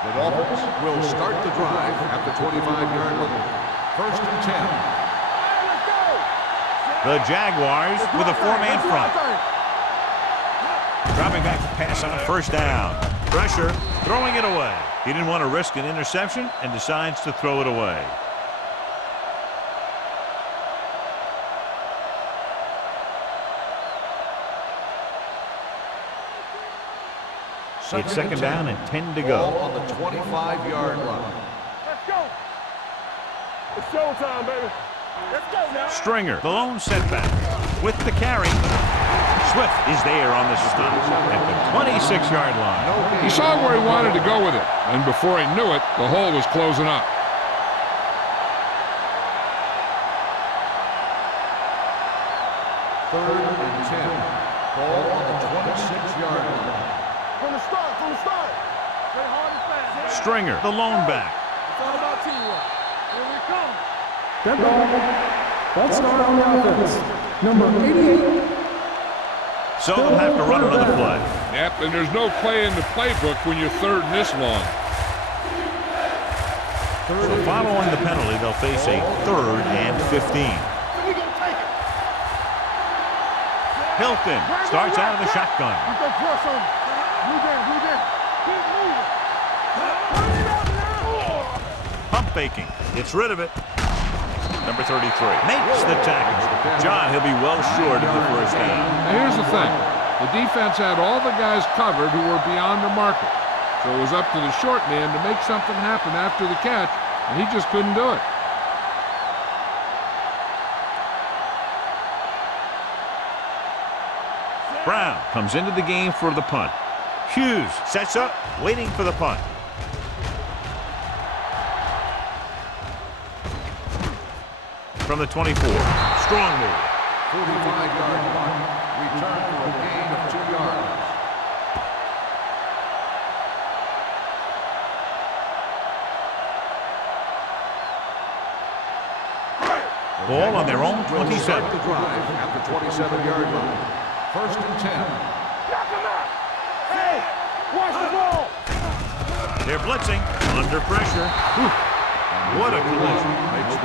The Dolphins will start the drive at the 25-yard line. First and 10. Let's go. The Jaguars with a four-man front. Dropping back to pass on first down. Pressure, throwing it away. He didn't want to risk an interception and decides to throw it away. It's second down and 10 to go. Ball on the 25-yard line. Let's go. It's showtime, baby. Let's go now. Stringer, the lone setback. With the carry. Swift is there on the stop at the 26-yard line. He saw where he wanted to go with it, and before he knew it, the hole was closing up. Third and 10. Ball on the 26-yard line. From the start. Play hard and fast. Stringer, the lone back. It's all about teamwork. Here we come. Dead ball. Ball start on the offense. Number 88. So they'll have to run another play. Yep, and there's no play in the playbook when you're third and this long. So following the penalty, they'll face a 3rd and 15. We gonna take it. Hilton starts out of the shotgun. We go press on him. Move in. Keep moving. Turn it up now. Pump faking. Gets rid of it. Number 33 makes the tackle. John, he'll be well short of the first down. Now here's the thing. The defense had all the guys covered who were beyond the marker. So it was up to the short man to make something happen after the catch, and he just couldn't do it. Brown comes into the game for the punt. Hughes sets up, waiting for the punt. From the 24, strong move. 45-yard punt. Return for a gain of 2 yards. Ball on their own Will 27. start the drive at the 27-yard line. First and 10. Knock him out. Hey, watch the ball. They're blitzing, under pressure. Whew. What a collision.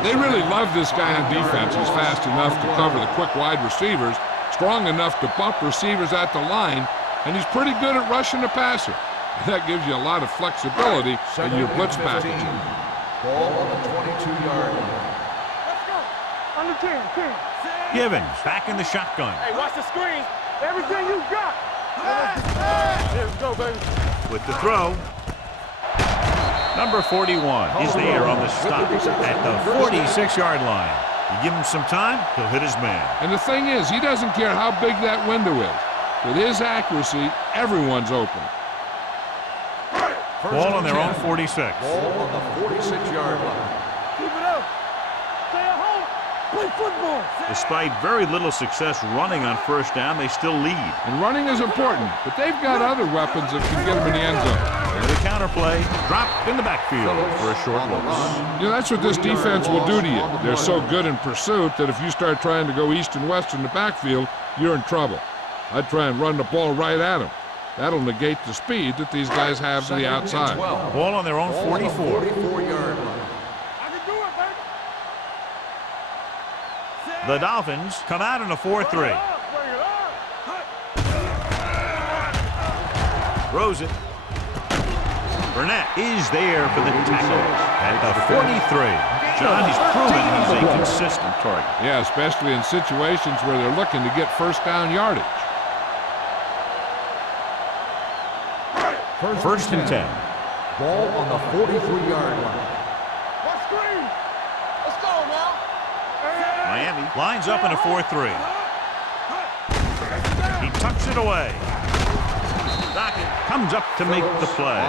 They really love this guy on defense. He's fast enough to cover the quick wide receivers, strong enough to bump receivers at the line, and he's pretty good at rushing the passer. That gives you a lot of flexibility in your blitz package. Ball on the 22-yard line. Let's go. Under 10. Givens back in the shotgun. Hey, watch the screen. Everything you got. Here we go, baby. With the throw. Number 41 is there on the stop at the 46-yard line. You give him some time, he'll hit his man. And the thing is, he doesn't care how big that window is. With his accuracy, everyone's open. Ball on their own 46. Ball on the 46-yard line. Keep it up. Stay at home. Play football. Despite very little success running on first down, they still lead. And running is important, but they've got other weapons that can get them in the end zone. There's the counterplay, dropped in the backfield for a short loss. You know, that's what this defense will do to you. They're so good in pursuit that if you start trying to go east and west in the backfield, you're in trouble. I'd try and run the ball right at them. That'll negate the speed that these guys have to the outside. Ball on their own 44. 44-yard line. I can do it, baby. The Dolphins come out in a 4-3. Bring it on. Throws it. Burnett is there for the tackle at the 43. John, he's proven he's a consistent target. Yeah, especially in situations where they're looking to get first down yardage. First and 10. Ball on the 43-yard line. What screen? Let's go now. Miami lines up in a 4-3. He tucks it away. Dockett comes up to make the play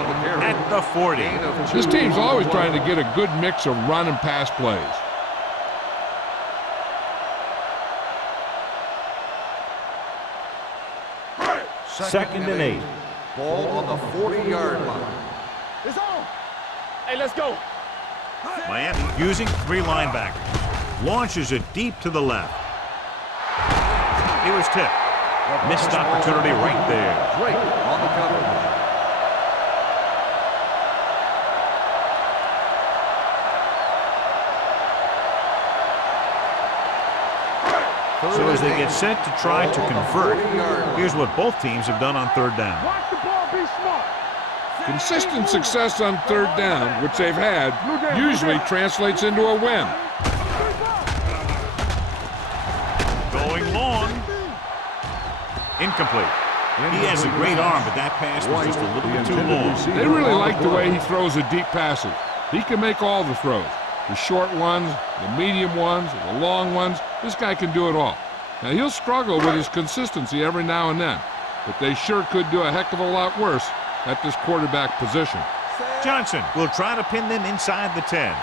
at the 40. This team's always trying to get a good mix of run and pass plays. Second and 8. Ball on the 40-yard line. It's on. Hey, let's go. Miami using 3 linebackers. Launches it deep to the left. He was tipped. Missed opportunity right there. Drake on the coverage. So as they get set to try to convert, here's what both teams have done on third down. Watch the ball, be smart. Consistent success on third down, which they've had, usually translates into a win. Going long. Incomplete. He has a great arm, but that pass was just a little bit too long. They really like the way he throws the deep passes. He can make all the throws. The short ones, the medium ones, the long ones. This guy can do it all. Now, he'll struggle with his consistency every now and then, but they sure could do a heck of a lot worse at this quarterback position. Johnson will try to pin them inside the 10.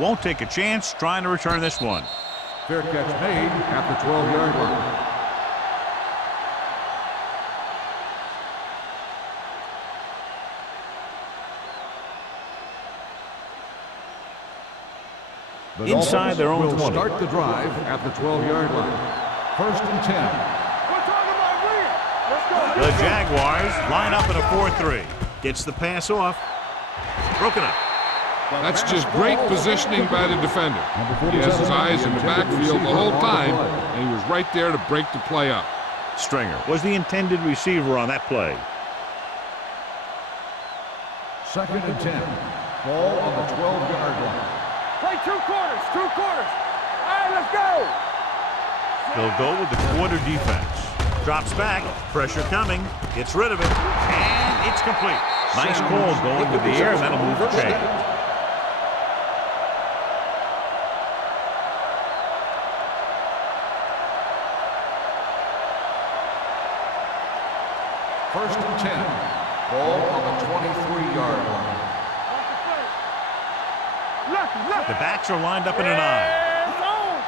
Won't take a chance trying to return this one. Fair catch made at the 12-yard line. The Inside their own 20. Start the drive at the 12-yard line. First and 10. We're talking about win. Let's go. The Jaguars line up in a 4-3. Gets the pass off. Broken up. That's just great positioning by the defender. He has his eyes in the backfield the whole time, and he was right there to break the play up. Stringer was the intended receiver on that play. Second and 10. Ball on the 12-yard line. Play 2 quarters, 2 quarters. All right, let's go. They'll go with the quarter defense. Drops back, pressure coming, gets rid of it, and it's complete. Nice call going with the air, and that'll move the chain. First and 10. Ball on the 23-yard line. The backs are lined up in an I. It's on.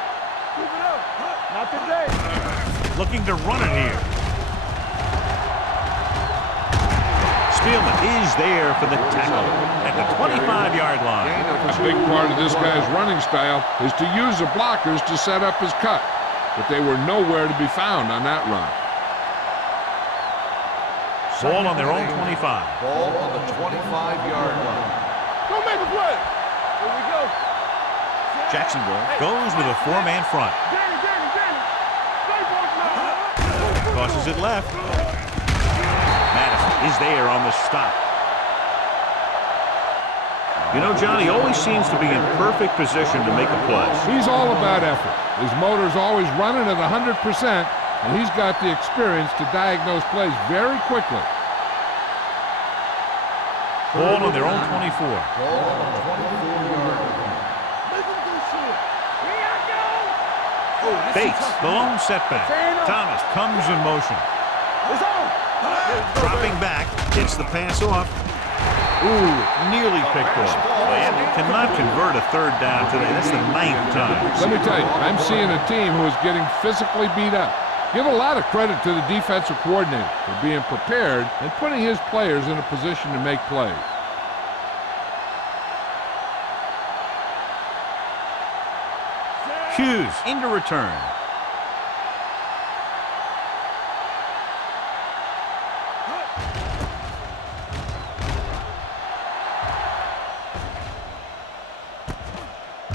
Keep it up. Not today. Looking to run it here. Spielman is there for the tackle at the 25-yard line. A big part of this guy's running style is to use the blockers to set up his cut, but they were nowhere to be found on that run. Ball on their own 25. Ball on the 25-yard line. Go make a play. Here we go. Jacksonville goes with a 4-man front. Danny. Play for us now. Crosses it left. Madison is there on the stop. You know, Johnny always seems to be in perfect position to make a play. He's all about effort. His motor's always running at 100%, and he's got the experience to diagnose plays very quickly. Ball on their own 24. Ball on the 24-yard line. Bates, the lone setback. Thomas comes in motion. It's on. Dropping back, gets the pass off. Ooh, nearly picked off. Miami cannot convert a third down today. That's the 9th time. Let me tell you, I'm seeing a team who is getting physically beat up. Give a lot of credit to the defensive coordinator for being prepared and putting his players in a position to make plays. Hughes into return.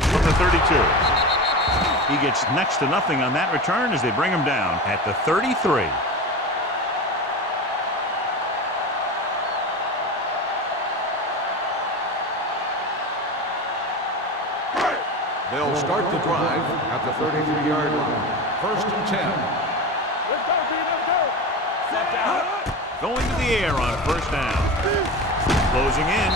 From the 32. He gets next to nothing on that return as they bring him down at the 33. They'll start the drive at the 33-yard line. First and 10. Let's go, B. Let's go. Set down. Going to the air on first down. Closing in.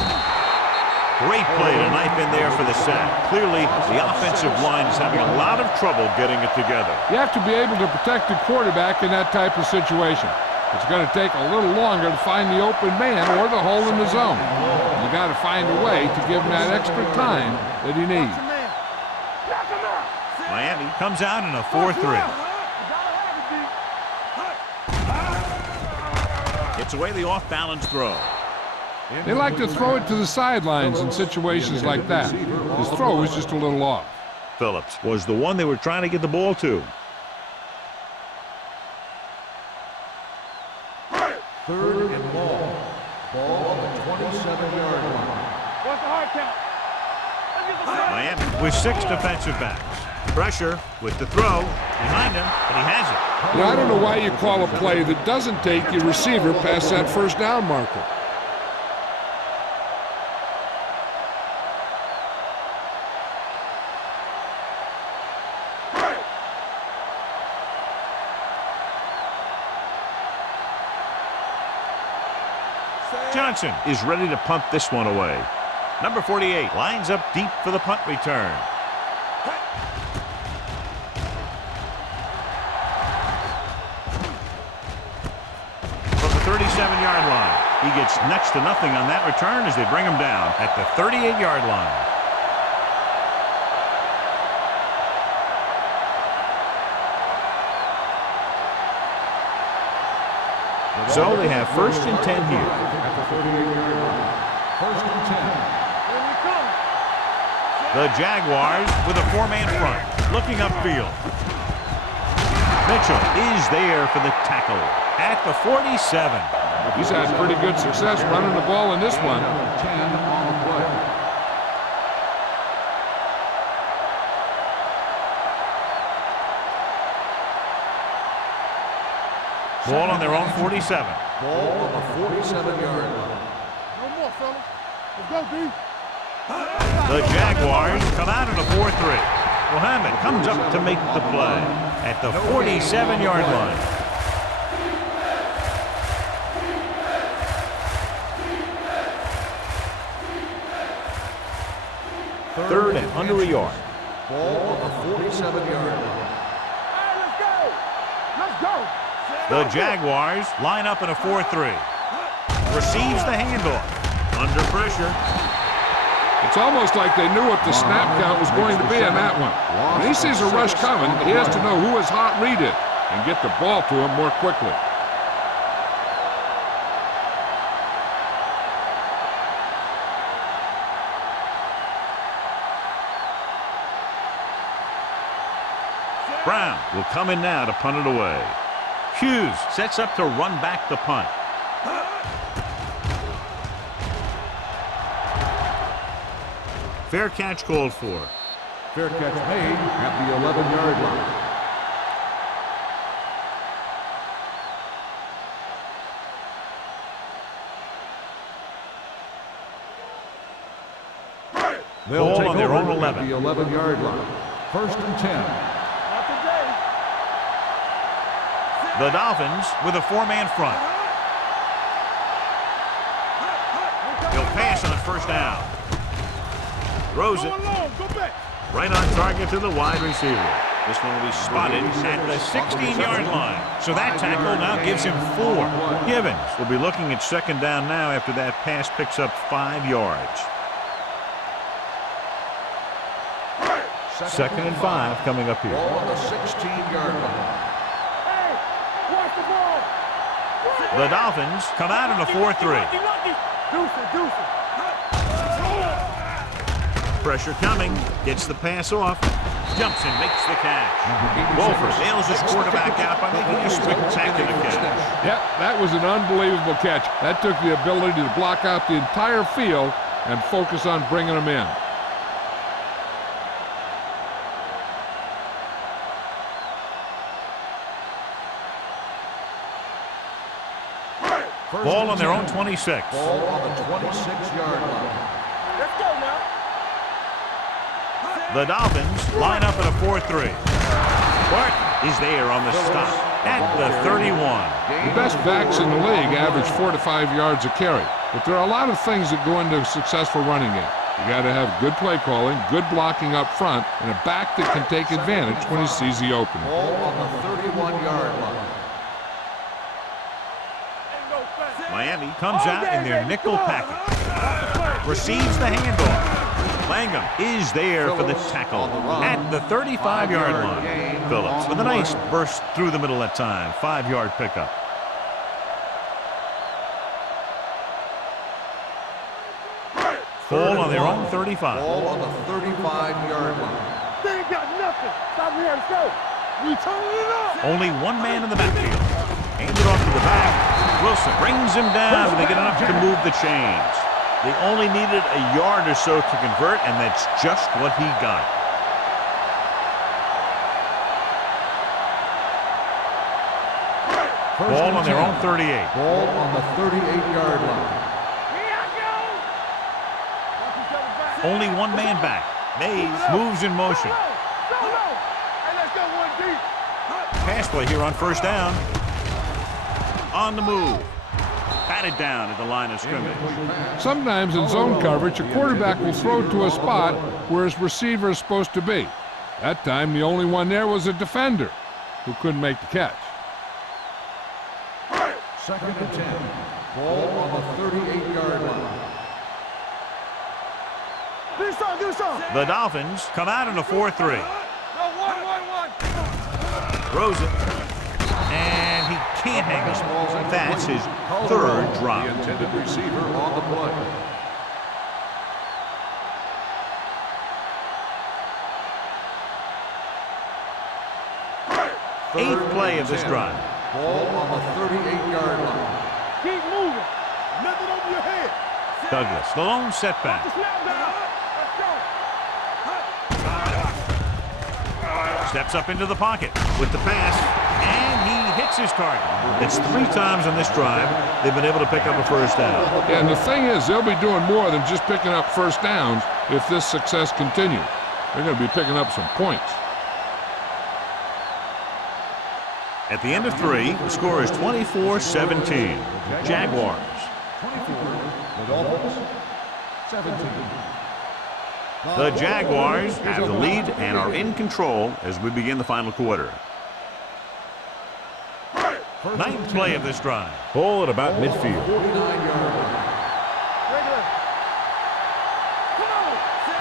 Great play to knife in there for the sack. Clearly, the offensive line is having a lot of trouble getting it together. You have to be able to protect the quarterback in that type of situation. It's going to take a little longer to find the open man or the hole in the zone. You got to find a way to give him that extra time that he needs. Miami comes out in a 4-3. Gets away the off-balance throw. They like to throw it to the sidelines in situations like that. His throw was just a little off. Phillips was the one they were trying to get the ball to. Third and ball. Ball on the 37-yard line. What's the hard count? Miami with 6 defensive backs. Pressure with the throw. Behind him, and he has it. Now, I don't know why you call a play that doesn't take your receiver past that first down marker. Johnson is ready to punt this one away. Number 48 lines up deep for the punt return. From the 37-yard line, he gets next to nothing on that return as they bring him down at the 38-yard line. So they have 1st and 10 here. At the 38-yard line. 1st and 10. The Jaguars with a 4-man front, looking upfield. Mitchell is there for the tackle at the 47. He's had pretty good success running the ball in this one. 10 on the play. Ball on their own 47. Ball on the 47-yard line. No more, fellas. Let's go, D. The Jaguars come out in a 4-3. Muhammad comes up to make the play at the 47-yard line. Third and under a yard. Ball on the 47-yard line. All right, let's go. Let's go. The Jaguars line up in a 4-3. Receives the handoff. Under pressure. It's almost like they knew what the snap count was going to be on that one. When he sees a rush coming, he has to know who his hot read is and get the ball to him more quickly. Brown will come in now to punt it away. Hughes sets up to run back the punt. Fair catch called for. Fair catch made at the 11-yard line. They'll Ball take on their over own 11. at the 11-yard line. 1st and 10. Not today. The Dolphins with a 4-man front. He'll pass on 1st down. Throws it Go along. Go back. right on target to the wide receiver. This one will be spotted at the 16-yard line. So that tackle now gives him 4. Givens will be looking at 2nd down now after that pass picks up 5 yards. 2nd and 5 coming up here. Ball on the 16-yard line. Hey, watch the ball. The Dolphins come out in a 4-3. Deuce it, deuce it. Pressure coming. Gets the pass off. Jumps and makes the catch. Wolford nails his quarterback out by making a spectacular catch. Yep, that was an unbelievable catch. That took the ability to block out the entire field and focus on bringing them in. Ball on their own 26. Ball on the 26-yard line. Let's go now. The Dolphins line up in a 4-3. Barton is there on the stop at the 31. The best backs in the league average 4 to 5 yards a carry. But there are a lot of things that go into a successful running game. You got to have good play calling, good blocking up front, and a back that can take advantage when he sees the opening. Ball on the 31-yard line. Miami comes out in their nickel package. Receives the handoff. Langham is there for the tackle at the 35-yard line. Phillips with a nice burst through the middle that time. 5-yard pickup. Ball on their own 35. Ball on the 35-yard line. They ain't got nothing. Stop here. Let's go. We turning it up. Only one man in the backfield. Hands it off to the back. Wilson brings him down, but they get enough to move the chains. They only needed a yard or so to convert, and that's just what he got. Ball on their own 38. Ball on the 38-yard line. Only one man back. Mays moves in motion. Pass play here on first down. On the move. Batted down at the line of scrimmage. Sometimes in zone coverage, a quarterback will throw to a spot where his receiver is supposed to be. That time, the only one there was a defender who couldn't make the catch. 2nd and 10. Ball on the 38-yard line. The Dolphins come out in a 4-3. Throws it. And he can't hang us. That's his 3rd drop. The intended receiver on the play. Eighth play of this drive. Ball on the 38-yard line. Keep moving. Nothing over your head. Douglas, the lone setback. Steps up into the pocket with the pass, and he hits his target. It's 3 times on this drive they've been able to pick up a first down. And the thing is, they'll be doing more than just picking up first downs if this success continues. They're going to be picking up some points. At the end of 3, the score is 24-17. Jaguars. 24. The Dolphins. 17. The Jaguars have the lead and are in control as we begin the final quarter. 9th play of this drive. Ball at about midfield. 49-yard line.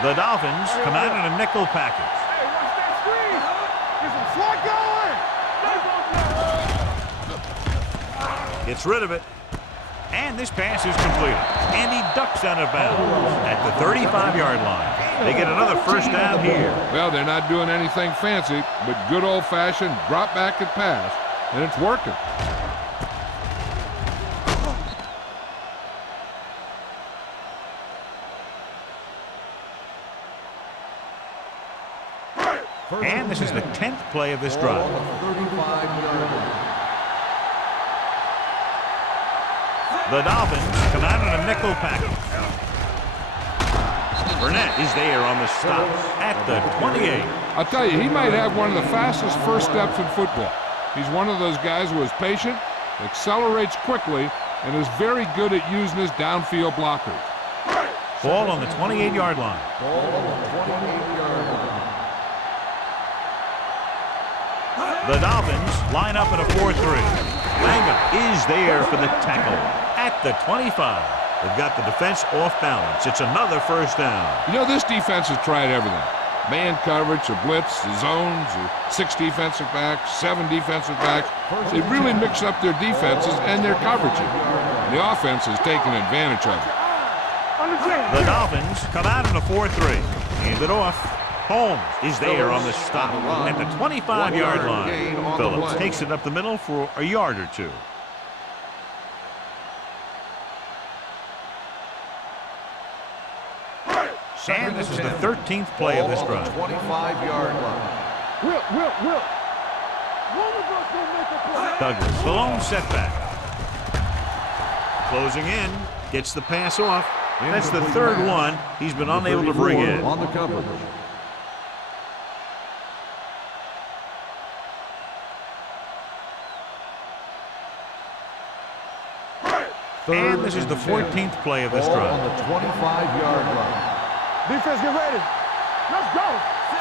The Dolphins come out in a nickel package. Hey, watch that screen. Get some slot going. Gets rid of it. And this pass is completed. And he ducks out of bounds at the 35-yard line. They get another first down here. Well, they're not doing anything fancy, but good old-fashioned drop back and pass, and it's working. And this is the 10th play of this drive. 35-yard line. The Dolphins come out in a nickel package. Burnett is there on the stop at the 28. I'll tell you, he might have one of the fastest first steps in football. He's one of those guys who is patient, accelerates quickly, and is very good at using his downfield blockers. Ball on the 28-yard line. Ball on the 28-yard line. The Dolphins line up in a 4-3. Langham is there for the tackle at the 25. They've got the defense off balance. It's another first down. You know, this defense has tried everything. Man coverage, a blitz, the zones, 6 defensive backs, 7 defensive backs. They really mix up their defenses and their coverages. The offense has taken advantage of it. The Dolphins come out in a 4-3. Hand it off. Holmes is there on the stop at the 25-yard line. Phillips takes it up the middle for a yard or 2. And this is the 13th play of this drive. 25-yard line. Will. One of us will make a play. Douglas, the lone setback. Closing in, gets the pass off. That's the 3rd one he's been unable to bring in. On the coverage. And this is the 14th play of this Ball drive. on the 25-yard line. Defense, get ready. Let's go.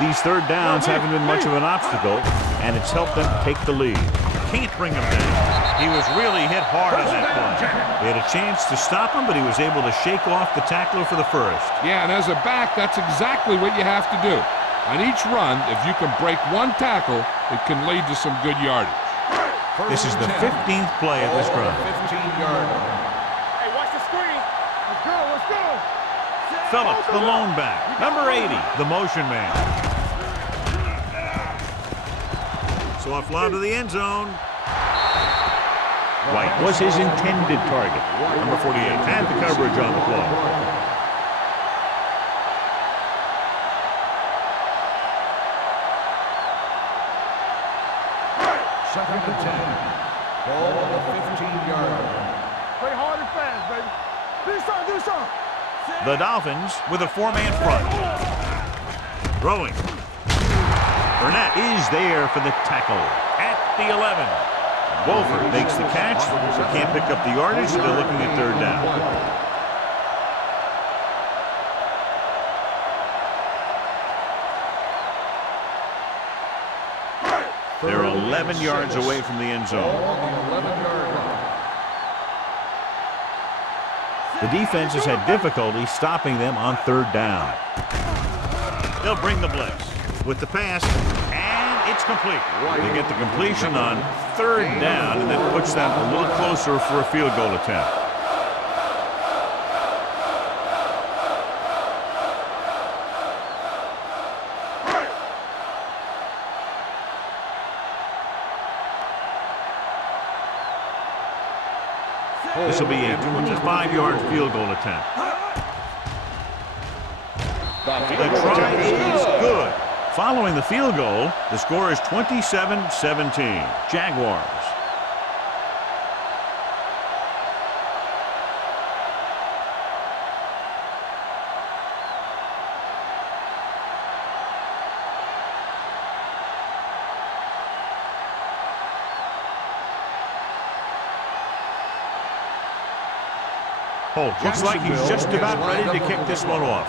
These 3rd downs haven't been much of an obstacle, and it's helped them take the lead. Can't bring him down. He was really hit hard on that play. They had a chance to stop him, but he was able to shake off the tackler for the first. Yeah, and as a back, that's exactly what you have to do. On each run, if you can break one tackle, it can lead to some good yardage. This is the 15th play of this drive. 15-yard line. Hey, watch the screen. Let's go. Phillips, the lone back. Number 80, the motion man. Soft lob to the end zone. White was his intended target. Number 48 had the coverage on the play. Second and 10. Ball on the 15-yard line. Play hard and fast, baby. Do something, do something. The Dolphins with a four-man front. Throwing. Burnett is there for the tackle at the 11. Wolford makes the catch, but can't pick up the yardage. They're looking at third down. They're 11 yards away from the end zone. The defense has had difficulty stopping them on third down. They'll bring the blitz with the pass, and it's complete. They get the completion on third down, and that puts them a little closer for a field goal attempt. This will be a 25-yard field goal attempt. The try is good. Following the field goal, the score is 27-17. Jaguars. Holt looks like he's just about ready to kick this one off.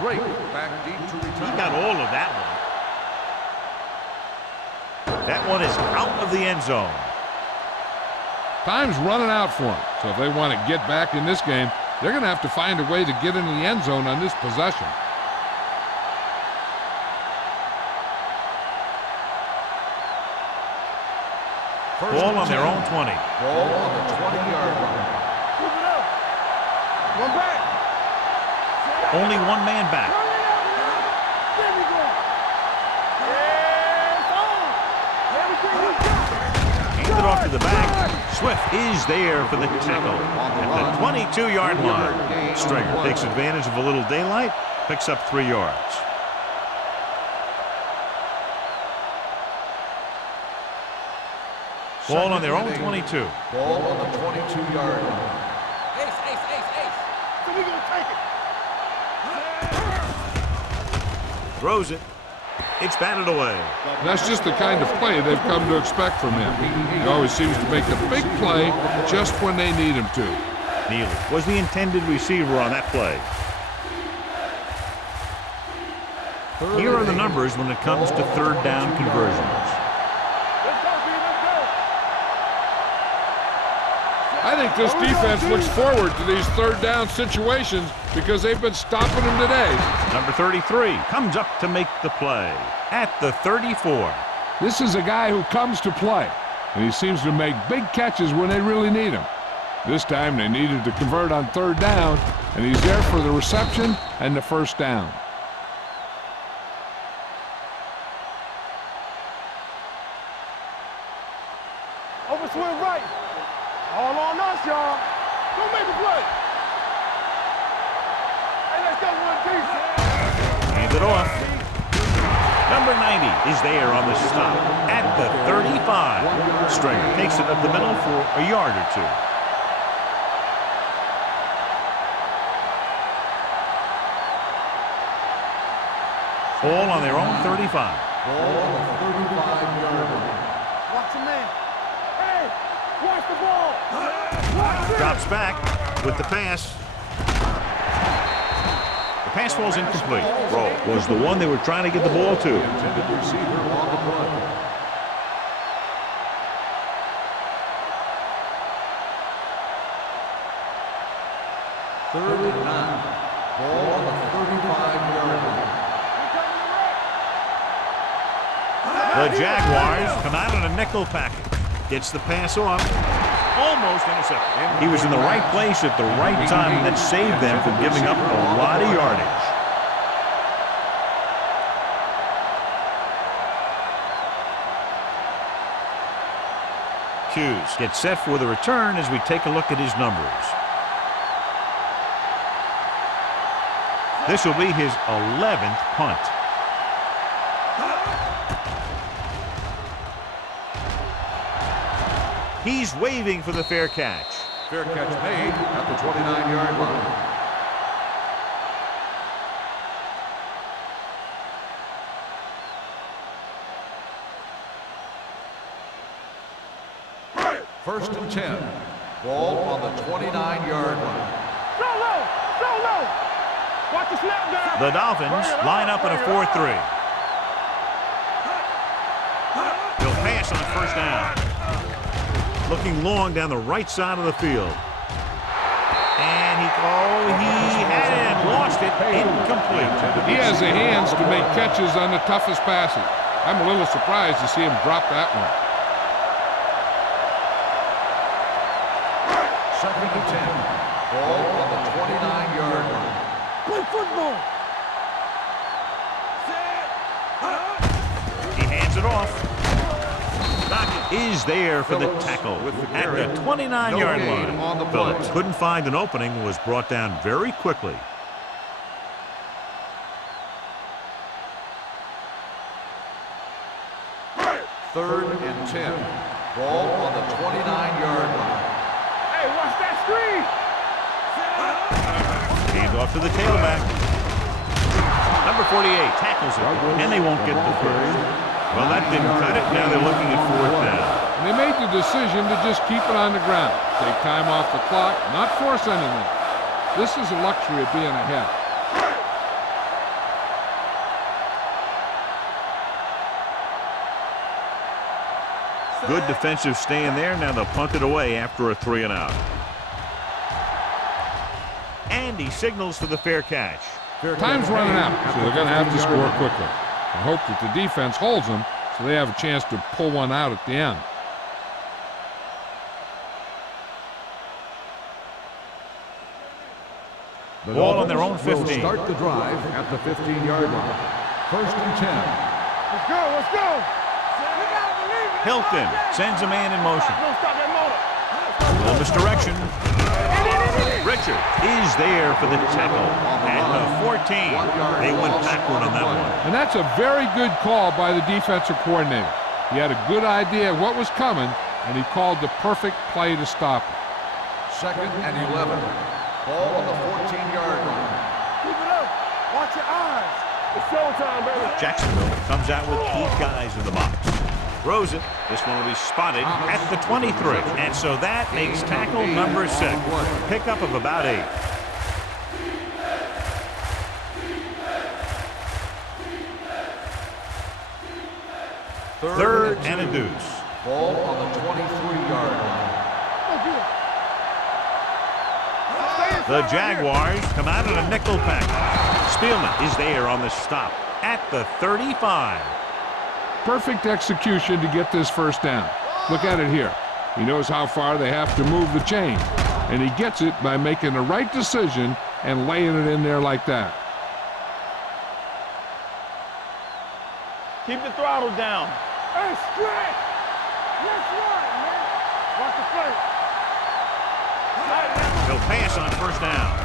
Drake back deep to return. He got all of that one. That one is out of the end zone. Time's running out for them. So if they want to get back in this game, they're going to have to find a way to get into the end zone on this possession. Ball on their own 20. Ball on the 20-yard line. Keep it up. One back. Only one man back. There we go. It's on. Everything you got. Hand it off to the back. Swift is there for the tackle at the 22-yard line. Stringer takes advantage of a little daylight, picks up 3 yards. Ball on their own 22. Ball on the 22-yard line. So we gonna take it. Throws it. It's batted away. That's just the kind of play they've come to expect from him. He always seems to make the big play just when they need him to. Neely was the intended receiver on that play. Here are the numbers when it comes to third down conversions. Let's go, B. Let's go. I think this defense looks forward to these third down situations because they've been stopping them today. Number 33 comes up to make the play at the 34. This is a guy who comes to play, and he seems to make big catches when they really need him. This time they needed to convert on third down, and he's there for the reception and the first down. Over swing right. All on us, y'all. Go make a play. Hey, let's go one decent. Hand it off. Number 90 is there on the stop at the 35. Stringer takes it up the middle for a yard or two. Ball on their own 35. Ball on the 35-yard line. Watch the man. Hey, watch the ball. Watch it. Drops back with the pass. The pass falls incomplete. Roll was the one they were trying to get the ball to. Intended receiver on the play. Third and 9. Ball on the 35-yard line. The Jaguars come out in a nickel package. Gets the pass off. Almost intercepted. He was in the right place at the right time, and that saved them from giving up a lot of yardage. cues. Get set for the return as we take a look at his numbers. This will be his 11th punt. He's waving for the fair catch. Fair catch made at the 29-yard line. First and 10. Ball on the 29-yard line. So low! So low! Watch the snap down. The Dolphins line up in a 4-3. He'll pass on first down. Looking long down the right side of the field. And he had it and lost it. Incomplete. He has the hands to make catches on the toughest passes. I'm a little surprised to see him drop that one. Second and 10. Ball on the 29-yard line. Play football. He hands it off. Dockett is there for the tackle at the 29-yard line. Phillips couldn't find an opening, was brought down very quickly. Third and 10. Ball on the 29-yard line. Hey, watch that screen. Hand off to the tailback. Number 48 tackles it, and they won't get the first. Well, that didn't cut it. Now they're looking at fourth down. And they made the decision to just keep it on the ground. Take time off the clock, not force anything. This is the luxury of being ahead. Good defensive stand there. Now they'll punt it away after a 3-and-out. And he signals for the fair catch. Time's running out, so they're going to have to score quickly. I hope that the defense holds them so they have a chance to pull one out at the end. The Ball on their own 15. Will start the drive at the 15-yard line. First and 10. Let's go, let's go. Hilton sends a man in motion. Don't stop that motor. A little misdirection. Richard is there for the tackle at the 14. They went backward on that one. And that's a very good call by the defensive coordinator. He had a good idea of what was coming, and he called the perfect play to stop it. Second and 11. Ball on the 14-yard line. Keep it up. Watch your eyes. It's showtime, baby. Jacksonville comes out with 8 guys in the box. Throws it. This one will be spotted at the 23. And so that makes tackle number 6. Pickup of about 8. Third and a deuce. Ball on the 23-yard line. The Jaguars come out in a nickel pack. Spielman is there on the stop at the 35. Perfect execution to get this first down. Look at it here. He knows how far they have to move the chain, and he gets it by making the right decision and laying it in there like that. Keep the throttle down. Hey, stretch. Let's run, man. Watch the play. He'll pass on first down.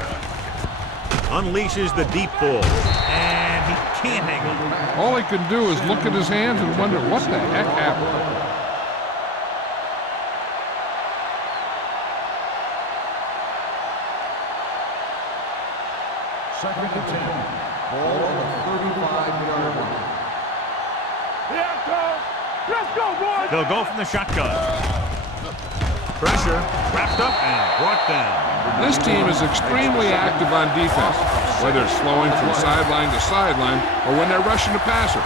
Unleashes the deep ball, and he can't hang on. All he can do is look at his hands and wonder what the heck happened. Second and 10. Ball on the 35-yard line. Yeah, Cole. Let's go, boys. They'll go from the shotgun. Pressure, wrapped up and brought down. This team is extremely active on defense, whether it's slowing from sideline to sideline or when they're rushing the passer.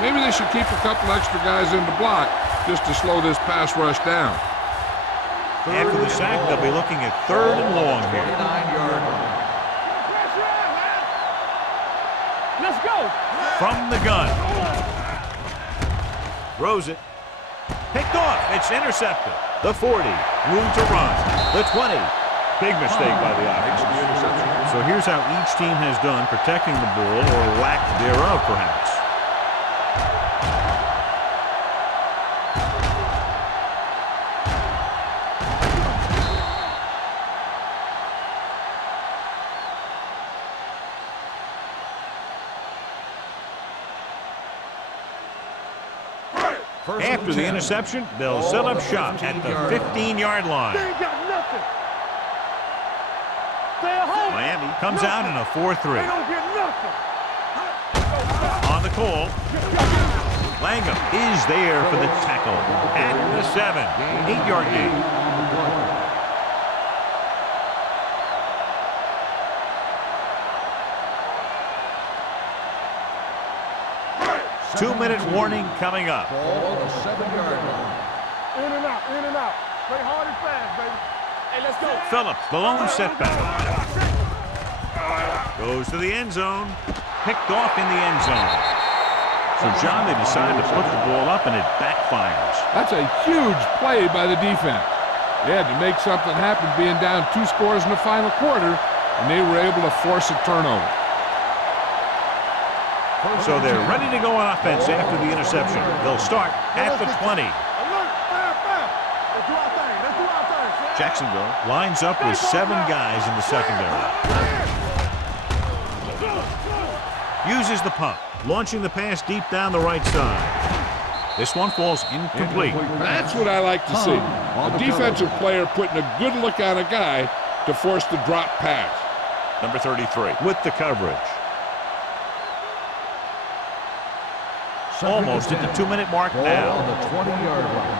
Maybe they should keep a couple extra guys in the block just to slow this pass rush down. After the sack, they'll be looking at third and long here. 29-yard line. Let's go. From the gun. Throws it. Picked off. It's intercepted. The 40. Room to run. The 20. Big mistake by the offense. So here's how each team has done protecting the ball, or lack thereof, perhaps. After the interception, they'll set up shop at the 15-yard line. They ain't got nothing. Stay at home. Miami comes out in a 4-3. They don't get nothing. On the call, Langham is there for the tackle at the 7. 8-yard gain. 2-minute warning coming up. Ball on the 7-yard line. In and out, in and out. Play hard and fast, baby. Hey, let's go. Phillips, the lone setback. Goes to the end zone. Picked off in the end zone. So, John, they decided to put the ball up, and it backfires. That's a huge play by the defense. They had to make something happen being down 2 scores in the final quarter, and they were able to force a turnover. So they're ready to go on offense after the interception. They'll start at the 20. Alert, fire, fire. Let's do our thing. Let's do our thing. Jacksonville lines up with 7 guys in the secondary. Uses the pump, launching the pass deep down the right side. This one falls incomplete. That's what I like to see. A defensive player putting a good look on a guy to force the drop pass. Number 33 with the coverage. Almost at the 2-minute mark now. On the 20-yard line.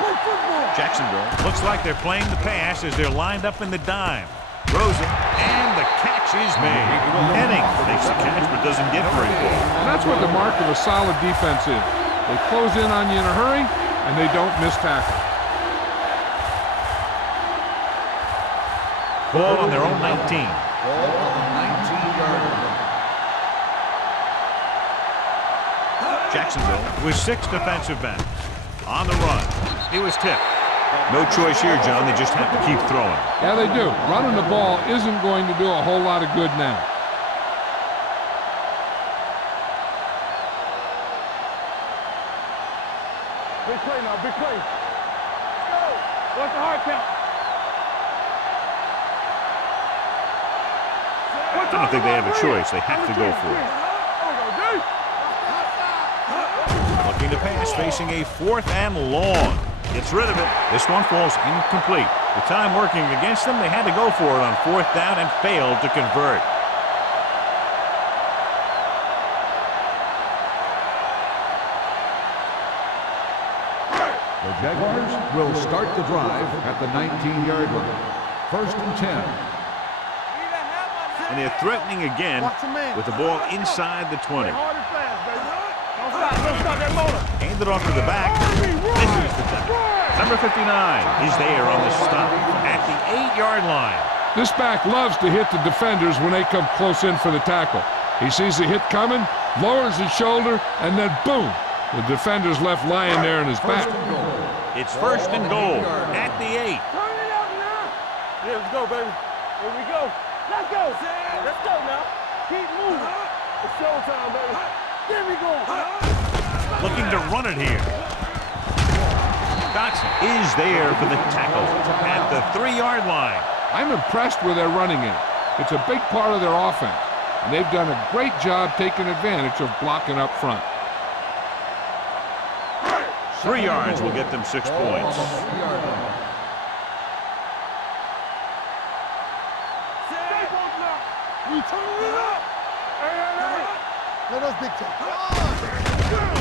Play football. Jacksonville looks like they're playing the pass as they're lined up in the dime. Throws it, and the catch is made. Henning makes the catch but doesn't get very far. And that's what the mark of a solid defense is. They close in on you in a hurry, and they don't miss tackle. Ball on their own 19. Ball on the 19-yard line. Jacksonville with 6 defensive backs. On the run. He was tipped. No choice here, John. They just have to keep throwing. Yeah, they do. Running the ball isn't going to do a whole lot of good now. Big play now, big play. Let's go. What's the hard count? I don't think they have a choice. They have to go for it. Looking to pass, facing a 4th and long. Gets rid of it. This one falls incomplete. The time working against them, they had to go for it on 4th down and failed to convert. The Jaguars will start the drive at the 19-yard line. 1st and 10. And they're threatening again with the ball inside the 20. Hard and fast, baby. Don't stop that motor. Handed off to the back. Misses the tackle. Number 59 is there on the stop at the 8-yard line. This back loves to hit the defenders when they come close in for the tackle. He sees the hit coming, lowers his shoulder, and then boom, the defender's left lying there in his back. It's 1st and goal at the 8. Turn it up now. Yeah, let's go, baby. Here we go. Let's go. Let's go now. Keep moving. It's showtime, baby. There we go. Looking to run it here. Dotson is there for the tackle at the 3-yard line. I'm impressed with their running game. It's a big part of their offense, and they've done a great job taking advantage of blocking up front. 3 yards will get them 6 points.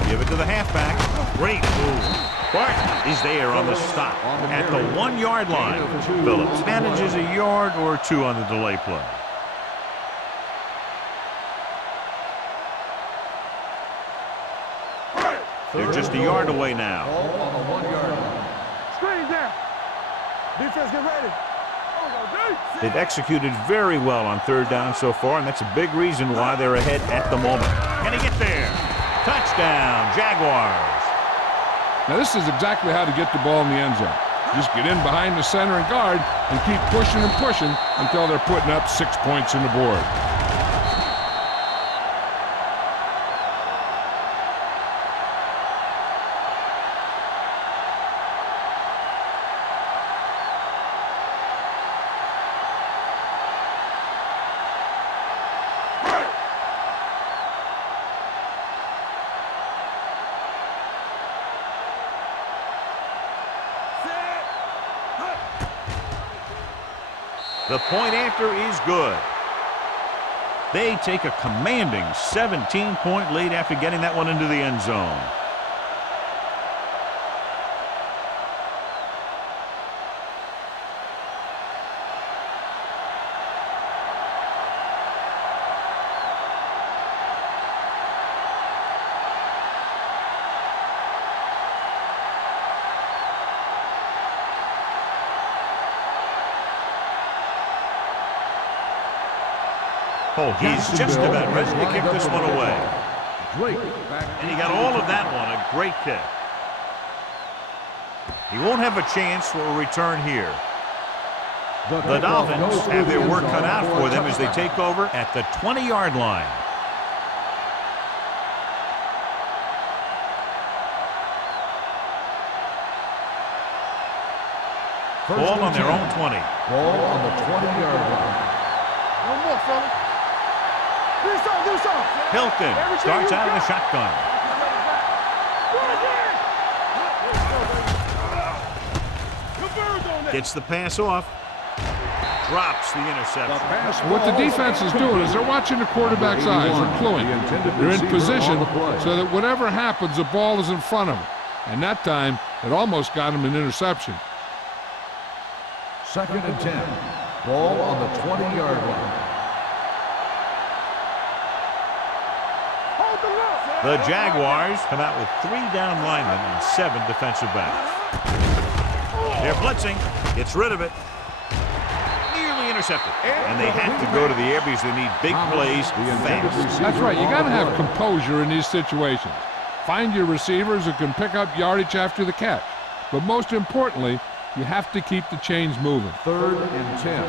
Give it to the halfback. Great move. Barton is there on the stop at the 1-yard line. Phillips manages a yard or 2 on the delay play. They're just a yard away now. On the 1-yard line. Screen down. Defense, get ready. They've executed very well on 3rd down so far, and that's a big reason why they're ahead at the moment. Can he get there? Touchdown, Jaguars. Now, this is exactly how to get the ball in the end zone. Just get in behind the center and guard and keep pushing and pushing until they're putting up 6 points on the board. The point after is good. They take a commanding 17-point lead after getting that one into the end zone. He's just about ready to kick this one away. And he got all of that one, a great kick. He won't have a chance for a return here. The Dolphins have their work cut out for them as they take over at the 20-yard line. Ball on their own 20. Ball on the 20-yard line. One more, fella. Do something. Hilton starts out in the shotgun. Gets the pass off. Drops the interception. What the defense is doing is they're watching the quarterback's eyes. They're cluing. They're in position so that whatever happens, the ball is in front of them. And that time, it almost got him an interception. 2nd and 10. Ball on the 20-yard line. The Jaguars come out with 3 down linemen and 7 defensive backs. They're blitzing. Gets rid of it. Nearly intercepted. And they have to go to the air because they need big plays fast. That's right. You got to have composure in these situations. Find your receivers who can pick up yardage after the catch. But most importantly, you have to keep the chains moving. 3rd and 10.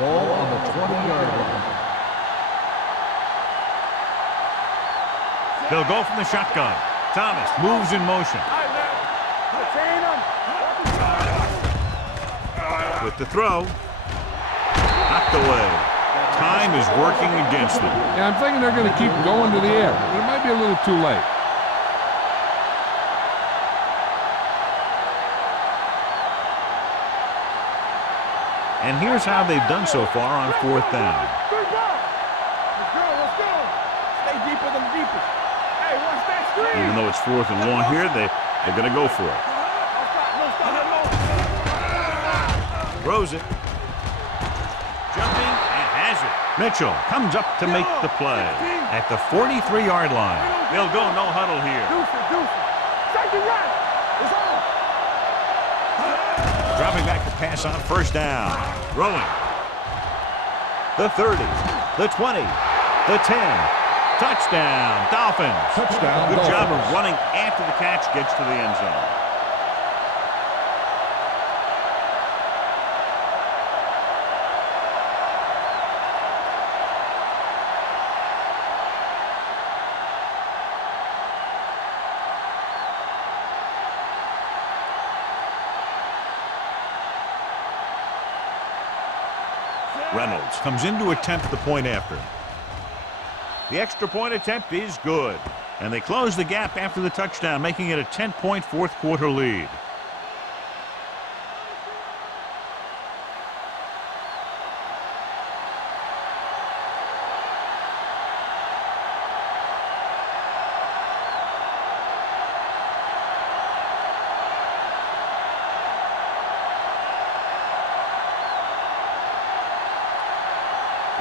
Ball on the 20-yard line. They'll go from the shotgun. Thomas moves in motion. With the throw. Knocked away. Time is working against them. Yeah, I'm thinking they're going to keep going to the air. But it might be a little too late. And here's how they've done so far on 4th down. Even though it's 4th and long here, they're going to go for it. Throws it. Jumping and has it. Mitchell comes up to make the play at the 43-yard line. They'll go no huddle here. Dropping back to pass on 1st down. Throwing. The 30, the 20, the 10. Touchdown, Dolphins. Touchdown, Good job Dolphins. of running after the catch gets to the end zone. Reynolds comes in to attempt the point after. The extra point attempt is good. And they close the gap after the touchdown, making it a 10-point 4th quarter lead.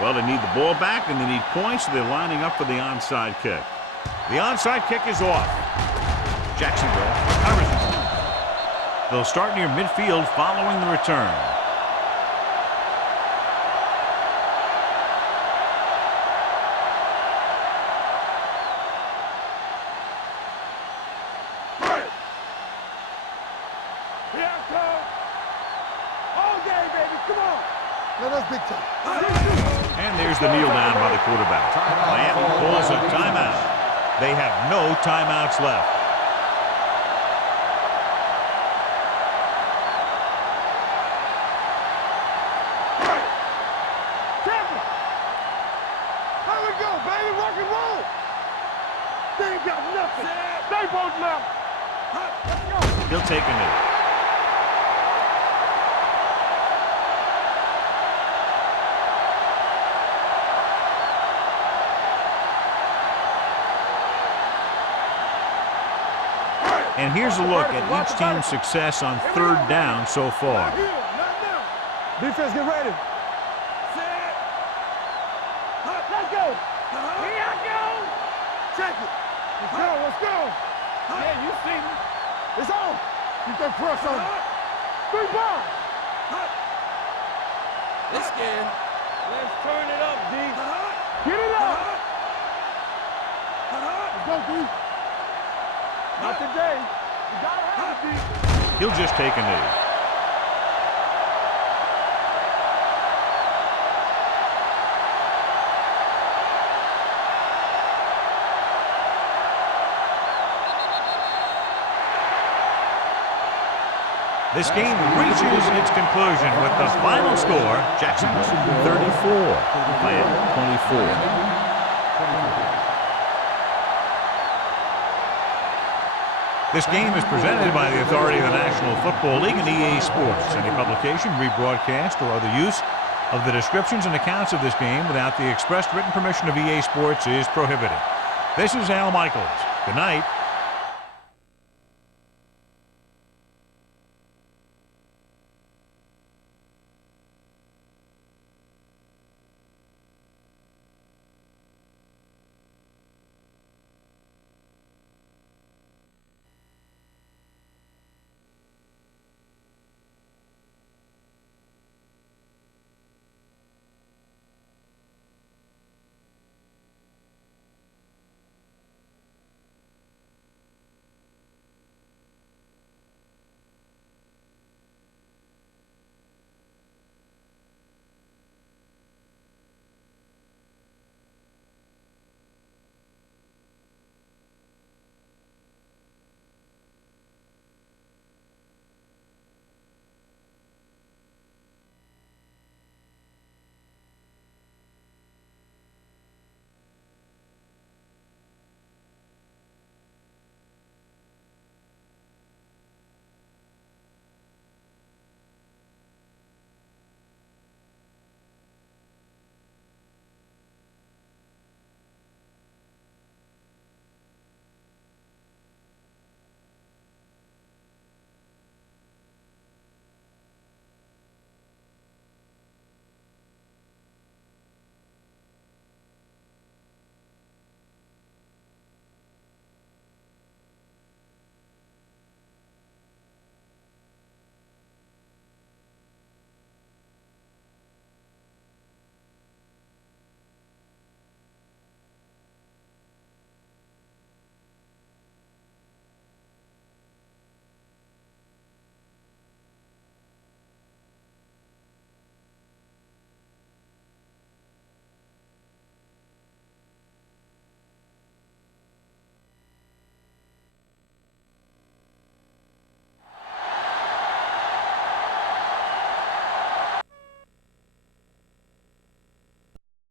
Well, they need the ball back, and they need points, so they're lining up for the onside kick. The onside kick is off. Jacksonville recovers it. They'll start near midfield following the return. And there's the kneel down by the quarterback. Miami pulls a timeout. They have no timeouts left. How we go, baby? Rock and roll. They ain't got nothing. They both left. Let's go. He'll take a knee. And here's a look at each team's success on third down so far. Defense, get ready. Set. Let's go. Here I go. Check it. Let's go. Let's go. Yeah, you see me. It's on. Keep that press on. 3 ball. Let's scan. Let's turn it up, D. Get it up. Let's go, D. Not today. You gotta have it, D. He'll just take a knee. This game reaches its conclusion with the final score, Jacksonville 34, Miami 24. This game is presented by the authority of the National Football League and EA Sports. Any publication, rebroadcast, or other use of the descriptions and accounts of this game without the expressed written permission of EA Sports is prohibited. This is Al Michaels. Good night.